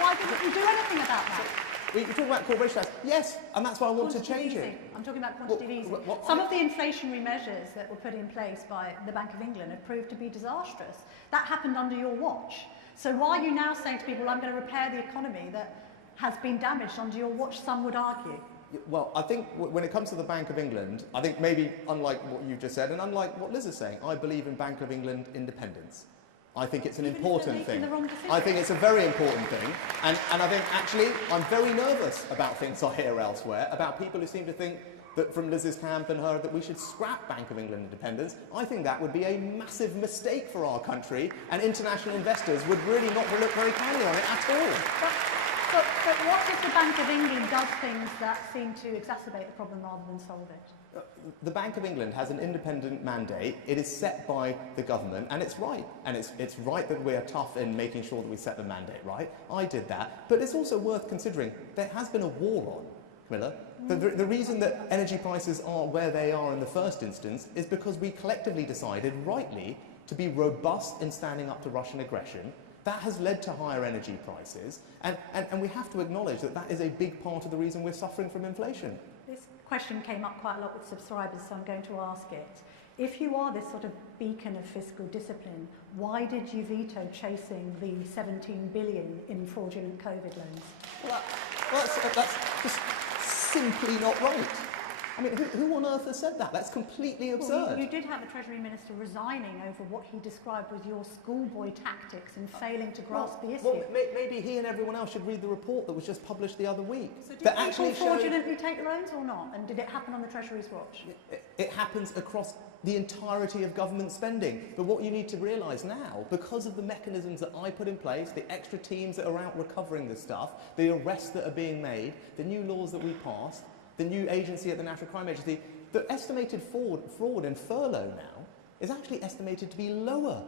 Why didn't you do anything about that? You're talking about corporation tax. Yes, and that's why I want to change it. I'm talking about quantitative easing. Some of the inflationary measures that were put in place by the Bank of England have proved to be disastrous. That happened under your watch. So why are you now saying to people, I'm going to repair the economy that has been damaged under your watch, some would argue? Well, I think when it comes to the Bank of England, I think maybe unlike what you've just said, and unlike what Liz is saying, I believe in Bank of England independence. I think it's an important thing. I think it's a very important thing. And I think, actually, I'm very nervous about things I hear elsewhere, about people who seem to think that from Liz's camp and her that we should scrap Bank of England independence. I think that would be a massive mistake for our country, and international investors would really not look very kindly on it at all. But what if the Bank of England does things that seem to exacerbate the problem rather than solve it? The Bank of England has an independent mandate. It is set by the government, and it's right. And it's right that we are tough in making sure that we set the mandate right. I did that. But it's also worth considering there has been a war on, Camilla. The reason that energy prices are where they are in the first instance is because we collectively decided, rightly, to be robust in standing up to Russian aggression. That has led to higher energy prices, and we have to acknowledge that that is a big part of the reason we're suffering from inflation. This question came up quite a lot with subscribers, so I'm going to ask it. If you are this sort of beacon of fiscal discipline, why did you veto chasing the 17 billion in fraudulent COVID loans? Well, that's just simply not right. I mean, who on earth has said that? That's completely absurd. Well, you did have the Treasury Minister resigning over what he described was your schoolboy tactics in failing to grasp the issue. Well, maybe he and everyone else should read the report that was just published the other week. So did people fraudulently take loans or not? And did it happen on the Treasury's watch? It happens across the entirety of government spending. But what you need to realise now, because of the mechanisms that I put in place, the extra teams that are out recovering this stuff, the arrests that are being made, the new laws that we passed, the new agency at the National Crime Agency, the estimated fraud in furlough now is actually estimated to be lower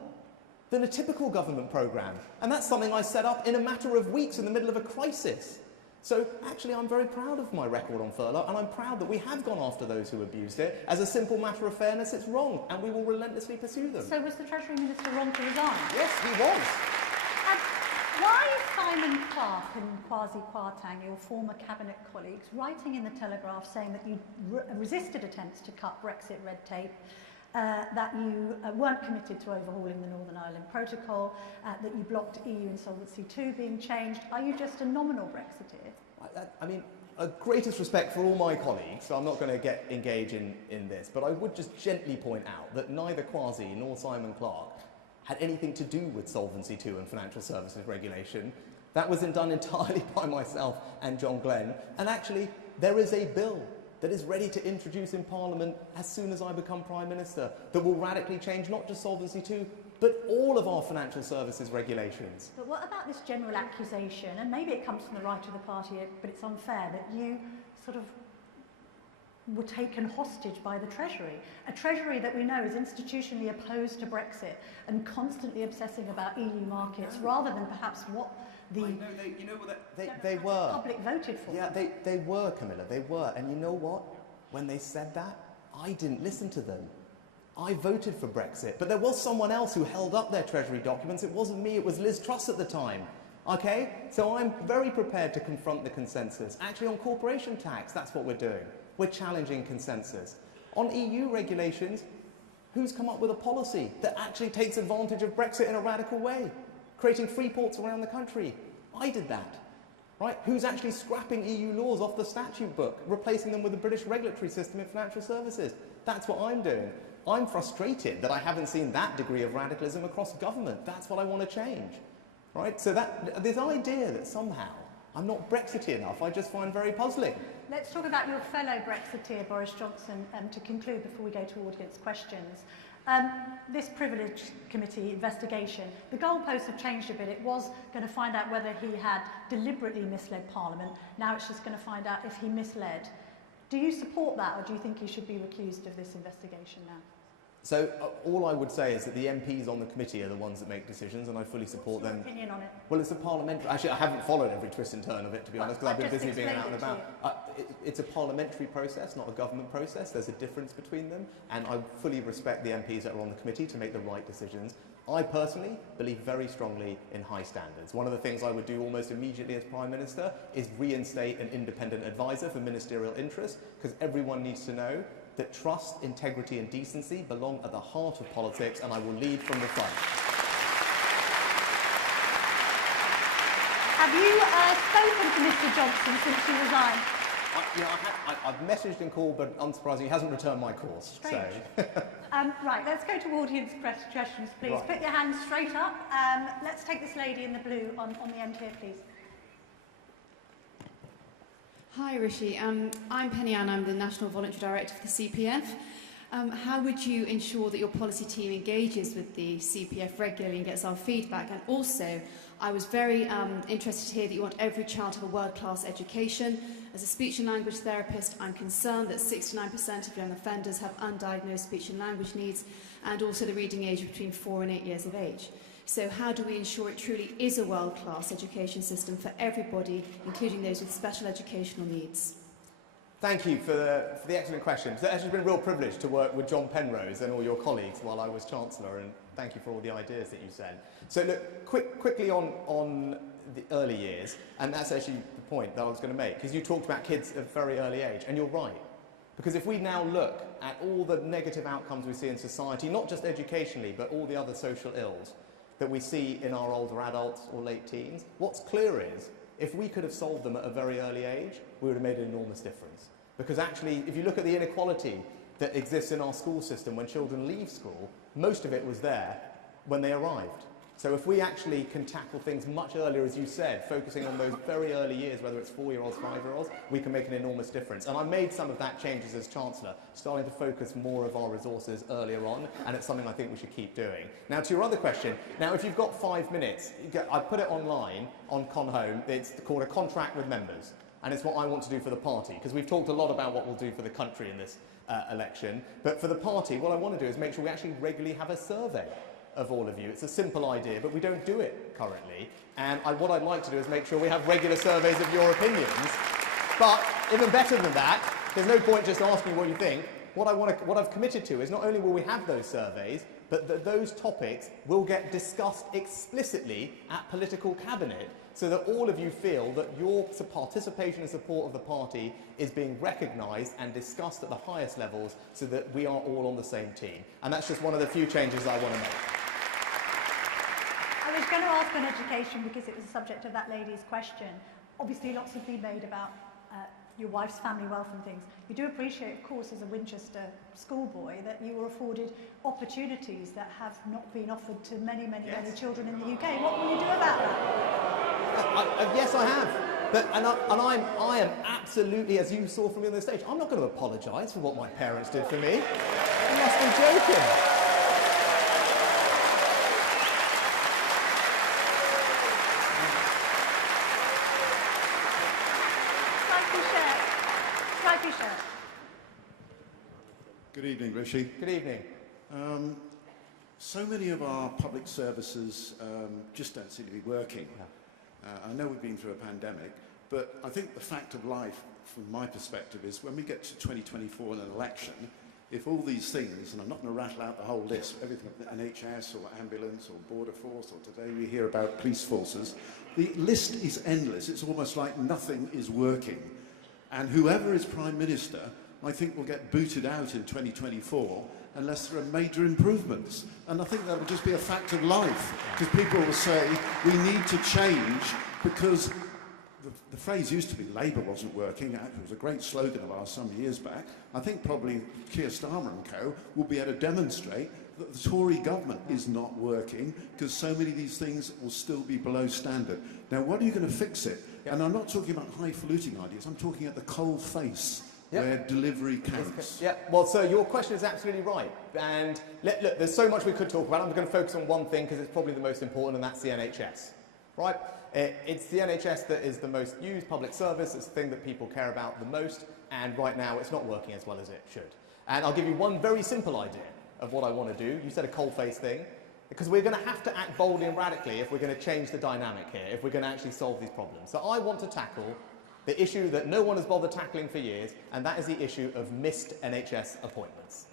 than a typical government programme. And that's something I set up in a matter of weeks in the middle of a crisis. So actually I'm very proud of my record on furlough, and I'm proud that we have gone after those who abused it. As a simple matter of fairness, it's wrong, and we will relentlessly pursue them. So was the Treasury Minister wrong to resign? Yes, he was. Why is Simon Clarke and Kwasi Kwarteng, your former cabinet colleagues, writing in the Telegraph saying that you resisted attempts to cut Brexit red tape, that you weren't committed to overhauling the Northern Ireland Protocol, that you blocked EU Insolvency II being changed? Are you just a nominal Brexiteer? I mean, greatest respect for all my colleagues, so I'm not going to engage in this, but I would just gently point out that neither Kwasi nor Simon Clarke had anything to do with Solvency II and financial services regulation. That was done entirely by myself and John Glenn. And actually, there is a bill that is ready to introduce in Parliament as soon as I become Prime Minister that will radically change not just Solvency II, but all of our financial services regulations. But what about this general accusation, and maybe it comes from the right of the party, but it's unfair, that you sort of were taken hostage by the Treasury. A Treasury that we know is institutionally opposed to Brexit and constantly obsessing about EU markets rather than perhaps what the They were. public voted for. Yeah, they were, Camilla, they were. And you know what? When they said that, I didn't listen to them. I voted for Brexit, but there was someone else who held up their Treasury documents. It wasn't me, it was Liz Truss at the time. Okay? So I'm very prepared to confront the consensus. Actually, on corporation tax, that's what we're doing. We're challenging consensus. On EU regulations, who's come up with a policy that actually takes advantage of Brexit in a radical way? Creating free ports around the country. I did that. Right? Who's actually scrapping EU laws off the statute book, replacing them with the British regulatory system in financial services? That's what I'm doing. I'm frustrated that I haven't seen that degree of radicalism across government. That's what I want to change. Right? So that this idea that somehow I'm not Brexity enough, I just find very puzzling. Let's talk about your fellow Brexiteer, Boris Johnson, to conclude before we go to audience questions. This Privilege Committee investigation, the goalposts have changed a bit. It was going to find out whether he had deliberately misled Parliament. Now it's just going to find out if he misled. Do you support that, or do you think he should be recused of this investigation now? So all I would say is that the MPs on the committee are the ones that make decisions, and I fully support them. What's your opinion on it? Well, it's a parliamentary... Actually, I haven't followed every twist and turn of it, to be honest, because I've been busy being out and about. It's a parliamentary process, not a government process. There's a difference between them, and I fully respect the MPs that are on the committee to make the right decisions. I personally believe very strongly in high standards. One of the things I would do almost immediately as Prime Minister is reinstate an independent advisor for ministerial interests, because everyone needs to know that trust, integrity and decency belong at the heart of politics, and I will lead from the front. Have you spoken to Mr Johnson since he resigned? I've messaged and called, but unsurprisingly, he hasn't returned my calls. Strange. Right, let's go to audience questions, please. Right. Put your hands straight up. Let's take this lady in the blue on the end here, please. Hi Rishi, I'm Penny Ann, I'm the National Voluntary Director for the CPF. How would you ensure that your policy team engages with the CPF regularly and gets our feedback? And also, I was very interested to hear that you want every child to have a world-class education. As a speech and language therapist, I'm concerned that 69% of young offenders have undiagnosed speech and language needs, and also the reading age between 4 and 8 years of age. So how do we ensure it truly is a world-class education system for everybody, including those with special educational needs? Thank you for the excellent question. It's actually been a real privilege to work with John Penrose and all your colleagues while I was Chancellor, and thank you for all the ideas that you sent. So look, quickly on the early years, and that's actually the point that I was going to make, because you talked about kids at a very early age, and you're right. Because if we now look at all the negative outcomes we see in society, not just educationally, but all the other social ills that we see in our older adults or late teens, what's clear is, if we could have solved them at a very early age, we would have made an enormous difference. Because actually, if you look at the inequality that exists in our school system when children leave school, most of it was there when they arrived. So if we actually can tackle things much earlier, as you said, focusing on those very early years, whether it's 4-year-olds, 5-year-olds, we can make an enormous difference. And I made some of that changes as Chancellor, starting to focus more of our resources earlier on, and it's something I think we should keep doing. Now, to your other question, now if you've got 5 minutes, I put it online on ConHome. It's called a contract with members, and it's what I want to do for the party, because we've talked a lot about what we'll do for the country in this election. But for the party, what I want to do is make sure we actually regularly have a survey of all of you. It's a simple idea, but we don't do it currently. And what I'd like to do is make sure we have regular surveys of your opinions. But even better than that, there's no point just asking what you think. What I've committed to is not only will we have those surveys, but that those topics will get discussed explicitly at political cabinet, so that all of you feel that your participation and support of the party is being recognised and discussed at the highest levels, so that we are all on the same team. And that's just one of the few changes I want to make. I was going to ask on education because it was the subject of that lady's question. Obviously, lots have been made about your wife's family wealth and things. You do appreciate, of course, as a Winchester schoolboy, that you were afforded opportunities that have not been offered to many children in the UK. What will you do about that? Yes, I have. I am absolutely, as you saw from me on the stage, I'm not going to apologise for what my parents did for me. You must be joking. evening, Rishi. Good evening. So many of our public services just don't seem to be working. I know we've been through a pandemic, but I think the fact of life, from my perspective, is when we get to 2024 and an election, if all these things, and I'm not going to rattle out the whole list, everything, NHS or ambulance or border force, or today we hear about police forces, the list is endless. It's almost like nothing is working. And whoever is Prime Minister, I think will get booted out in 2024 unless there are major improvements. And I think that will just be a fact of life, because people will say we need to change, because the phrase used to be Labour wasn't working. It was a great slogan of ours some years back. I think probably Keir Starmer and co will be able to demonstrate that the Tory government is not working, because so many of these things will still be below standard. Now, what are you going to fix it? And I'm not talking about highfalutin ideas. I'm talking at the cold face, where delivery counts. Yeah, well, sir, your question is absolutely right. And look, there's so much we could talk about. I'm going to focus on one thing because it's probably the most important, and that's the NHS. Right? It's the NHS that is the most used public service. It's the thing that people care about the most. And right now, it's not working as well as it should. And I'll give you one very simple idea of what I want to do. You said a coal-face thing. Because we're going to have to act boldly and radically if we're going to change the dynamic here, if we're going to actually solve these problems. So I want to tackle the issue that no one has bothered tackling for years, and that is the issue of missed NHS appointments.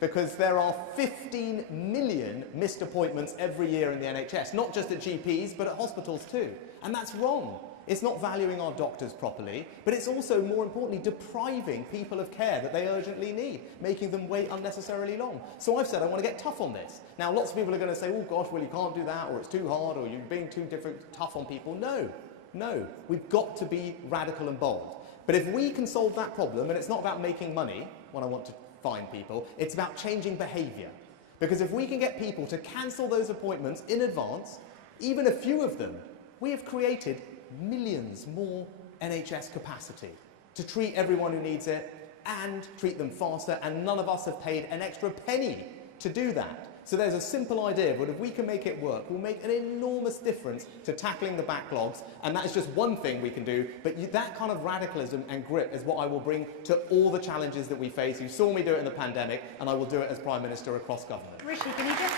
Because there are 15 million missed appointments every year in the NHS, not just at GPs, but at hospitals too. And that's wrong. It's not valuing our doctors properly, but it's also, more importantly, depriving people of care that they urgently need, making them wait unnecessarily long. So I've said I want to get tough on this. Now, lots of people are going to say, oh gosh, well, you can't do that, or it's too hard, or you're being too tough on people. No, we've got to be radical and bold. But if we can solve that problem, and it's not about making money when I want to find people, it's about changing behaviour. Because if we can get people to cancel those appointments in advance, even a few of them, we have created millions more NHS capacity to treat everyone who needs it and treat them faster, and none of us have paid an extra penny to do that. So there's a simple idea, but if we can make it work, we'll make an enormous difference to tackling the backlogs, and that is just one thing we can do, but that kind of radicalism and grit is what I will bring to all the challenges that we face. You saw me do it in the pandemic, and I will do it as Prime Minister across government. Rishi, can you just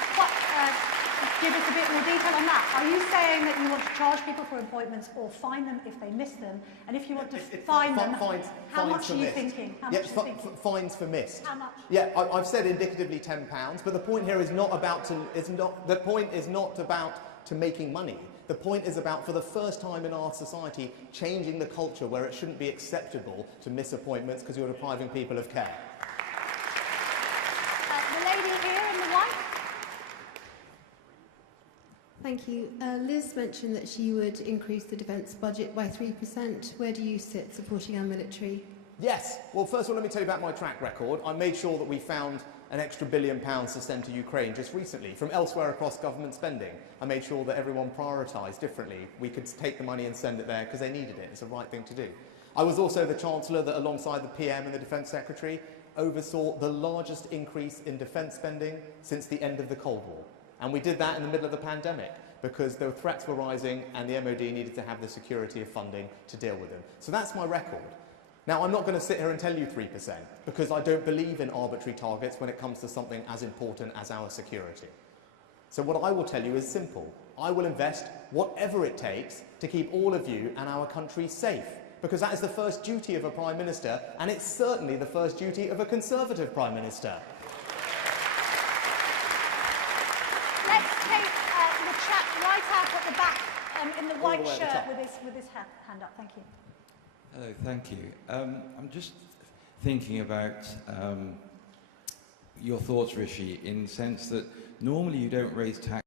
give us a bit more detail on that? Are you saying that you want to charge people for appointments or fine them if they miss them? And if you want to fine them, how much are you thinking? How much are you thinking? Fines for missed. How much? Yeah, I've said indicatively £10, but the point here is not about to making money. The point is about, for the first time in our society, changing the culture where it shouldn't be acceptable to miss appointments because you're depriving people of care. The lady here in the white. Thank you. Liz mentioned that she would increase the defence budget by 3%. Where do you sit supporting our military? Yes. Well, first of all, let me tell you about my track record. I made sure that we found an extra £1 billion to send to Ukraine just recently from elsewhere across government spending. I made sure that everyone prioritised differently. We could take the money and send it there because they needed it. It's the right thing to do. I was also the Chancellor that, alongside the PM and the Defence Secretary, oversaw the largest increase in defence spending since the end of the Cold War. And we did that in the middle of the pandemic because the threats were rising and the MOD needed to have the security of funding to deal with them. So that's my record. Now, I'm not going to sit here and tell you 3% because I don't believe in arbitrary targets when it comes to something as important as our security. So what I will tell you is simple. I will invest whatever it takes to keep all of you and our country safe, because that is the first duty of a Prime Minister, and it's certainly the first duty of a Conservative Prime Minister. Let's take the chap right out at the back in the white shirt with his hand up. Thank you. Hello, thank you. I'm just thinking about your thoughts, Rishi, in the sense that normally you don't raise tax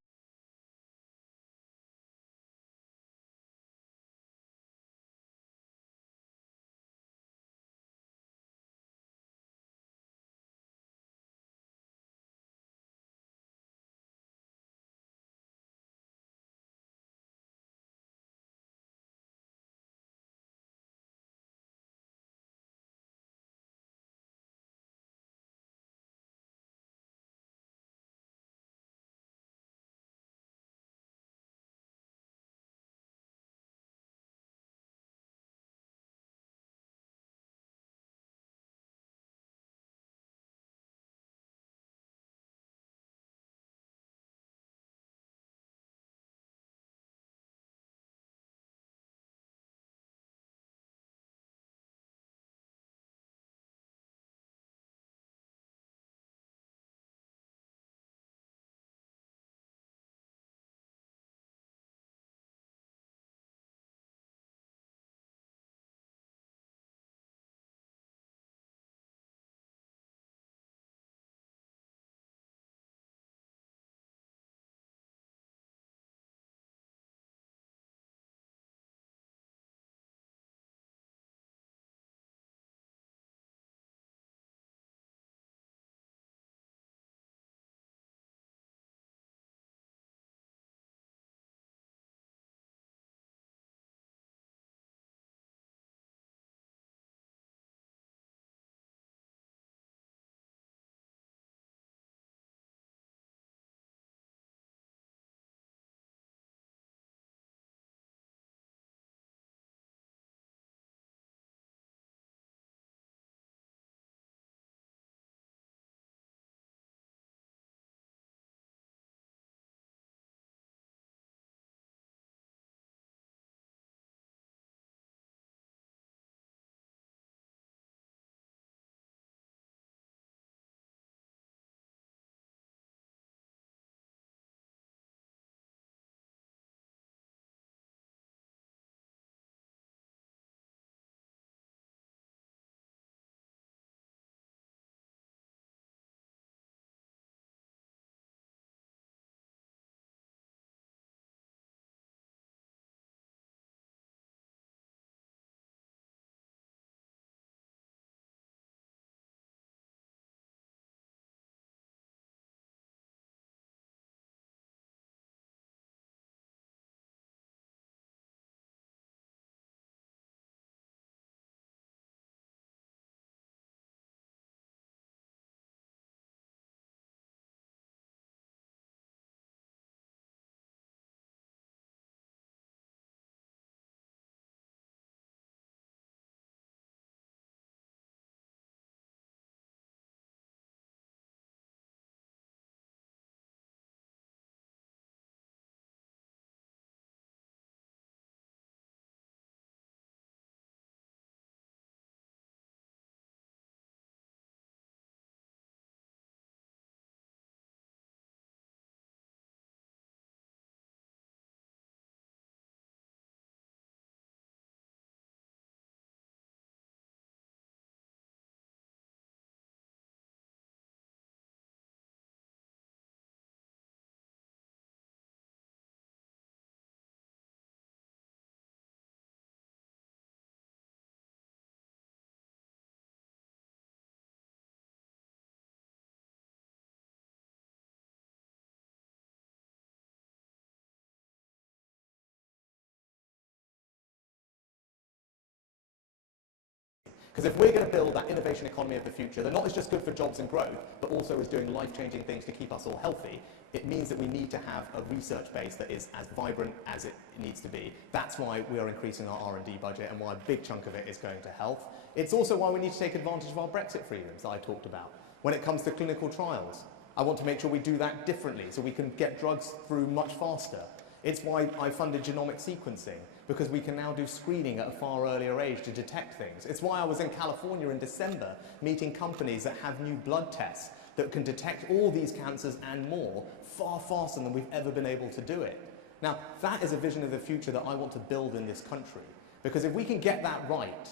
Because if we're going to build that innovation economy of the future that not is just good for jobs and growth, but also is doing life-changing things to keep us all healthy, it means that we need to have a research base that is as vibrant as it needs to be. That's why we are increasing our R&D budget and why a big chunk of it is going to health. It's also why we need to take advantage of our Brexit freedoms that I talked about. When it comes to clinical trials, I want to make sure we do that differently so we can get drugs through much faster. It's why I funded genomic sequencing, because we can now do screening at a far earlier age to detect things. It's why I was in California in December meeting companies that have new blood tests that can detect all these cancers and more far faster than we've ever been able to do it. Now, that is a vision of the future that I want to build in this country, because if we can get that right,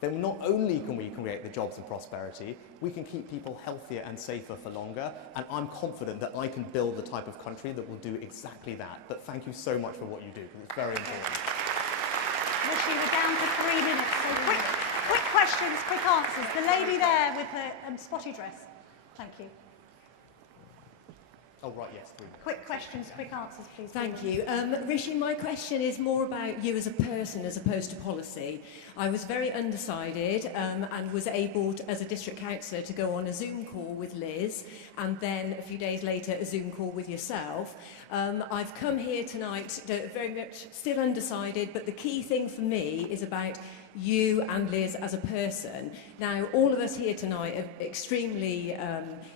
then not only can we create the jobs and prosperity, we can keep people healthier and safer for longer, and I'm confident that I can build the type of country that will do exactly that. But thank you so much for what you do, because it's very important. Rishi, we're down to 3 minutes, so quick questions, quick answers. The lady there with the spotty dress. Thank you. Oh, right, yes, 3 minutes. Quick questions, quick answers, please. Thank you. Rishi, my question is more about you as a person as opposed to policy. I was very undecided and was able, to, as a district councillor, to go on a Zoom call with Liz and then a few days later a Zoom call with yourself. I've come here tonight very much still undecided, but the key thing for me is about you and Liz as a person. Now, all of us here tonight are extremely,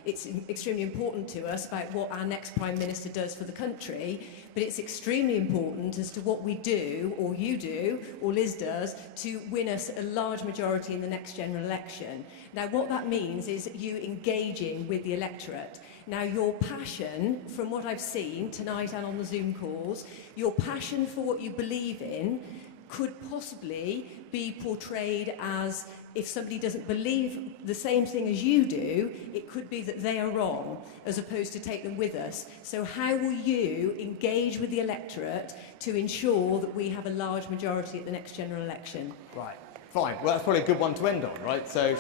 it's extremely important to us about what our next Prime Minister does for the country, but it's extremely important as to what we do, or you do, or Liz does, to win us a large majority in the next general election. Now, what that means is you engaging with the electorate. Now, your passion, from what I've seen tonight and on the Zoom calls, your passion for what you believe in could possibly be portrayed as, if somebody doesn't believe the same thing as you do, it could be that they are wrong, as opposed to take them with us. So how will you engage with the electorate to ensure that we have a large majority at the next general election? Right, fine. Well, that's probably a good one to end on, right? So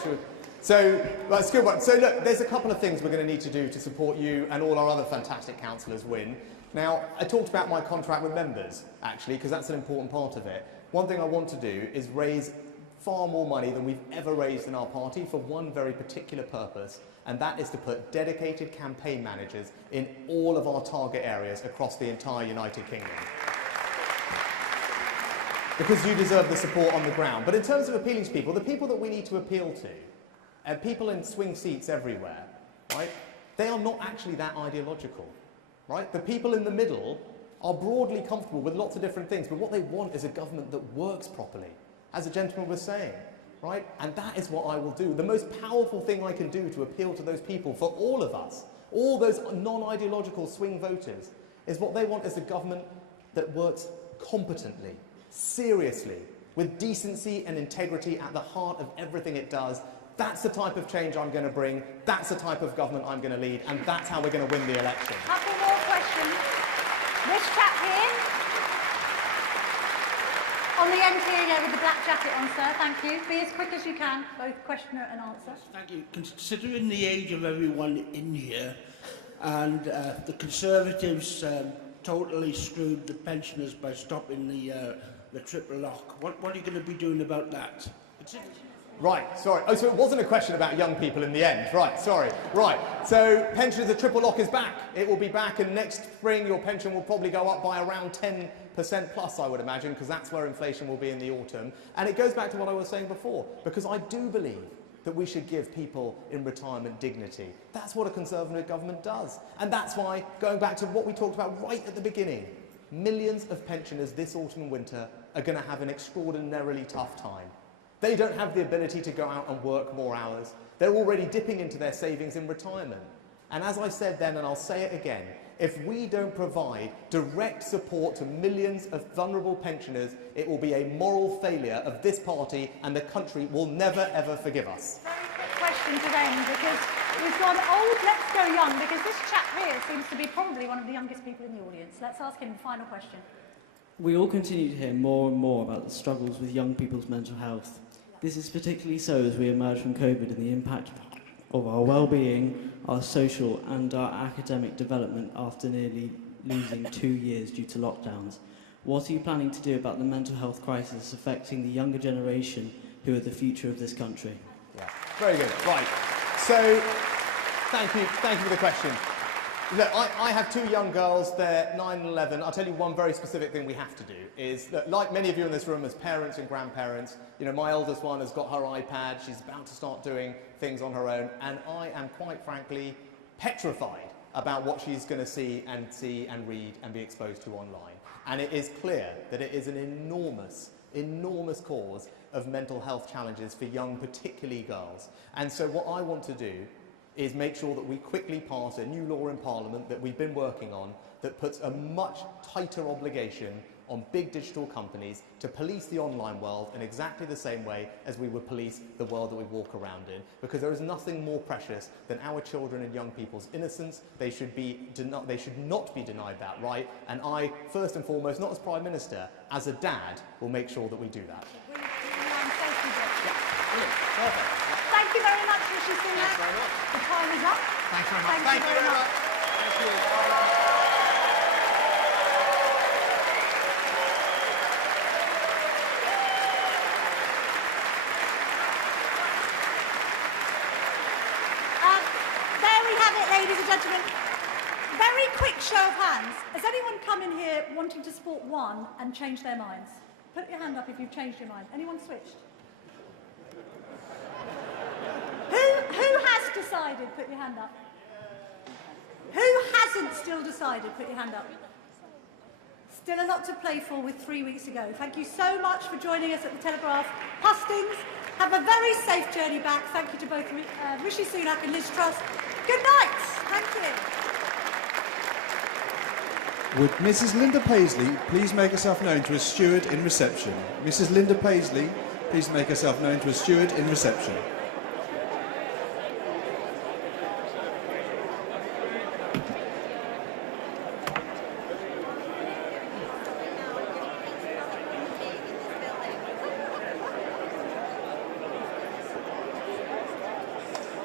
that's a good one. So look, there's a couple of things we're going to need to do to support you and all our other fantastic councillors win. Now, I talked about my contract with members, actually, because that's an important part of it. One thing I want to do is raise far more money than we've ever raised in our party for one very particular purpose, and that is to put dedicated campaign managers in all of our target areas across the entire United Kingdom. Because you deserve the support on the ground. But in terms of appealing to people, the people that we need to appeal to, people in swing seats everywhere, right, they are not actually that ideological. Right? The people in the middle are broadly comfortable with lots of different things, but what they want is a government that works properly, as the gentleman was saying, right? And that is what I will do. The most powerful thing I can do to appeal to those people, for all of us, all those non-ideological swing voters, is what they want is a government that works competently, seriously, with decency and integrity at the heart of everything it does. That's the type of change I'm going to bring, that's the type of government I'm going to lead, and that's how we're going to win the election. Couple more questions. This chap here. On the end here, yeah, with the black jacket on, sir. Thank you. Be as quick as you can, both questioner and answer. Thank you. Considering the age of everyone in here, and the Conservatives totally screwed the pensioners by stopping the triple lock, what are you going to be doing about that? Right, sorry. Oh, so it wasn't a question about young people in the end. Right, sorry. Right, so pension, the triple lock is back. It will be back, and next spring your pension will probably go up by around 10% plus, I would imagine, because that's where inflation will be in the autumn. And it goes back to what I was saying before, because I do believe that we should give people in retirement dignity. That's what a Conservative government does. And that's why, going back to what we talked about right at the beginning, millions of pensioners this autumn and winter are going to have an extraordinarily tough time. They don't have the ability to go out and work more hours. They're already dipping into their savings in retirement. And as I said then, and I'll say it again, if we don't provide direct support to millions of vulnerable pensioners, it will be a moral failure of this party, and the country will never, ever forgive us. Very quick question to end, because we've gone old, let's go young, because this chap here seems to be probably one of the youngest people in the audience. Let's ask him the final question. We all continue to hear more and more about the struggles with young people's mental health. This is particularly so as we emerge from COVID and the impact of our well-being, our social and our academic development after nearly losing 2 years due to lockdowns. What are you planning to do about the mental health crisis affecting the younger generation, who are the future of this country. Yeah, very good. Right. So, thank you for the question. Look, I have two young girls, they're 9 and 11. I'll tell you one very specific thing we have to do is that, like many of you in this room as parents and grandparents, you know, my eldest one has got her iPad, she's about to start doing things on her own, and I am quite frankly petrified about what she's going to see and read and be exposed to online. And it is clear that it is an enormous cause of mental health challenges for young, particularly girls. And so what I want to do is make sure that we quickly pass a new law in Parliament that we've been working on that puts a much tighter obligation on big digital companies to police the online world in exactly the same way as we would police the world that we walk around in. Because there is nothing more precious than our children and young people's innocence. They should not be denied that right. And I, first and foremost, not as Prime Minister, as a dad, will make sure that we do that. Perfect. Thank you very much, Rishi Sunak. Thanks very much. The time is up. Thanks very much. Thank you very much. Thank you. There we have it, ladies and gentlemen. Very quick show of hands. Has anyone come in here wanting to support one and change their minds? Put your hand up if you've changed your mind. Anyone switched? Who has decided? Put your hand up. Who hasn't still decided? Put your hand up. Still a lot to play for with 3 weeks to go. Thank you so much for joining us at the Telegraph Hustings. Have a very safe journey back. Thank you to both Rishi Sunak and Liz Truss. Good night. Thank you. Would Mrs. Linda Paisley please make herself known to a steward in reception? Mrs. Linda Paisley, please make herself known to a steward in reception.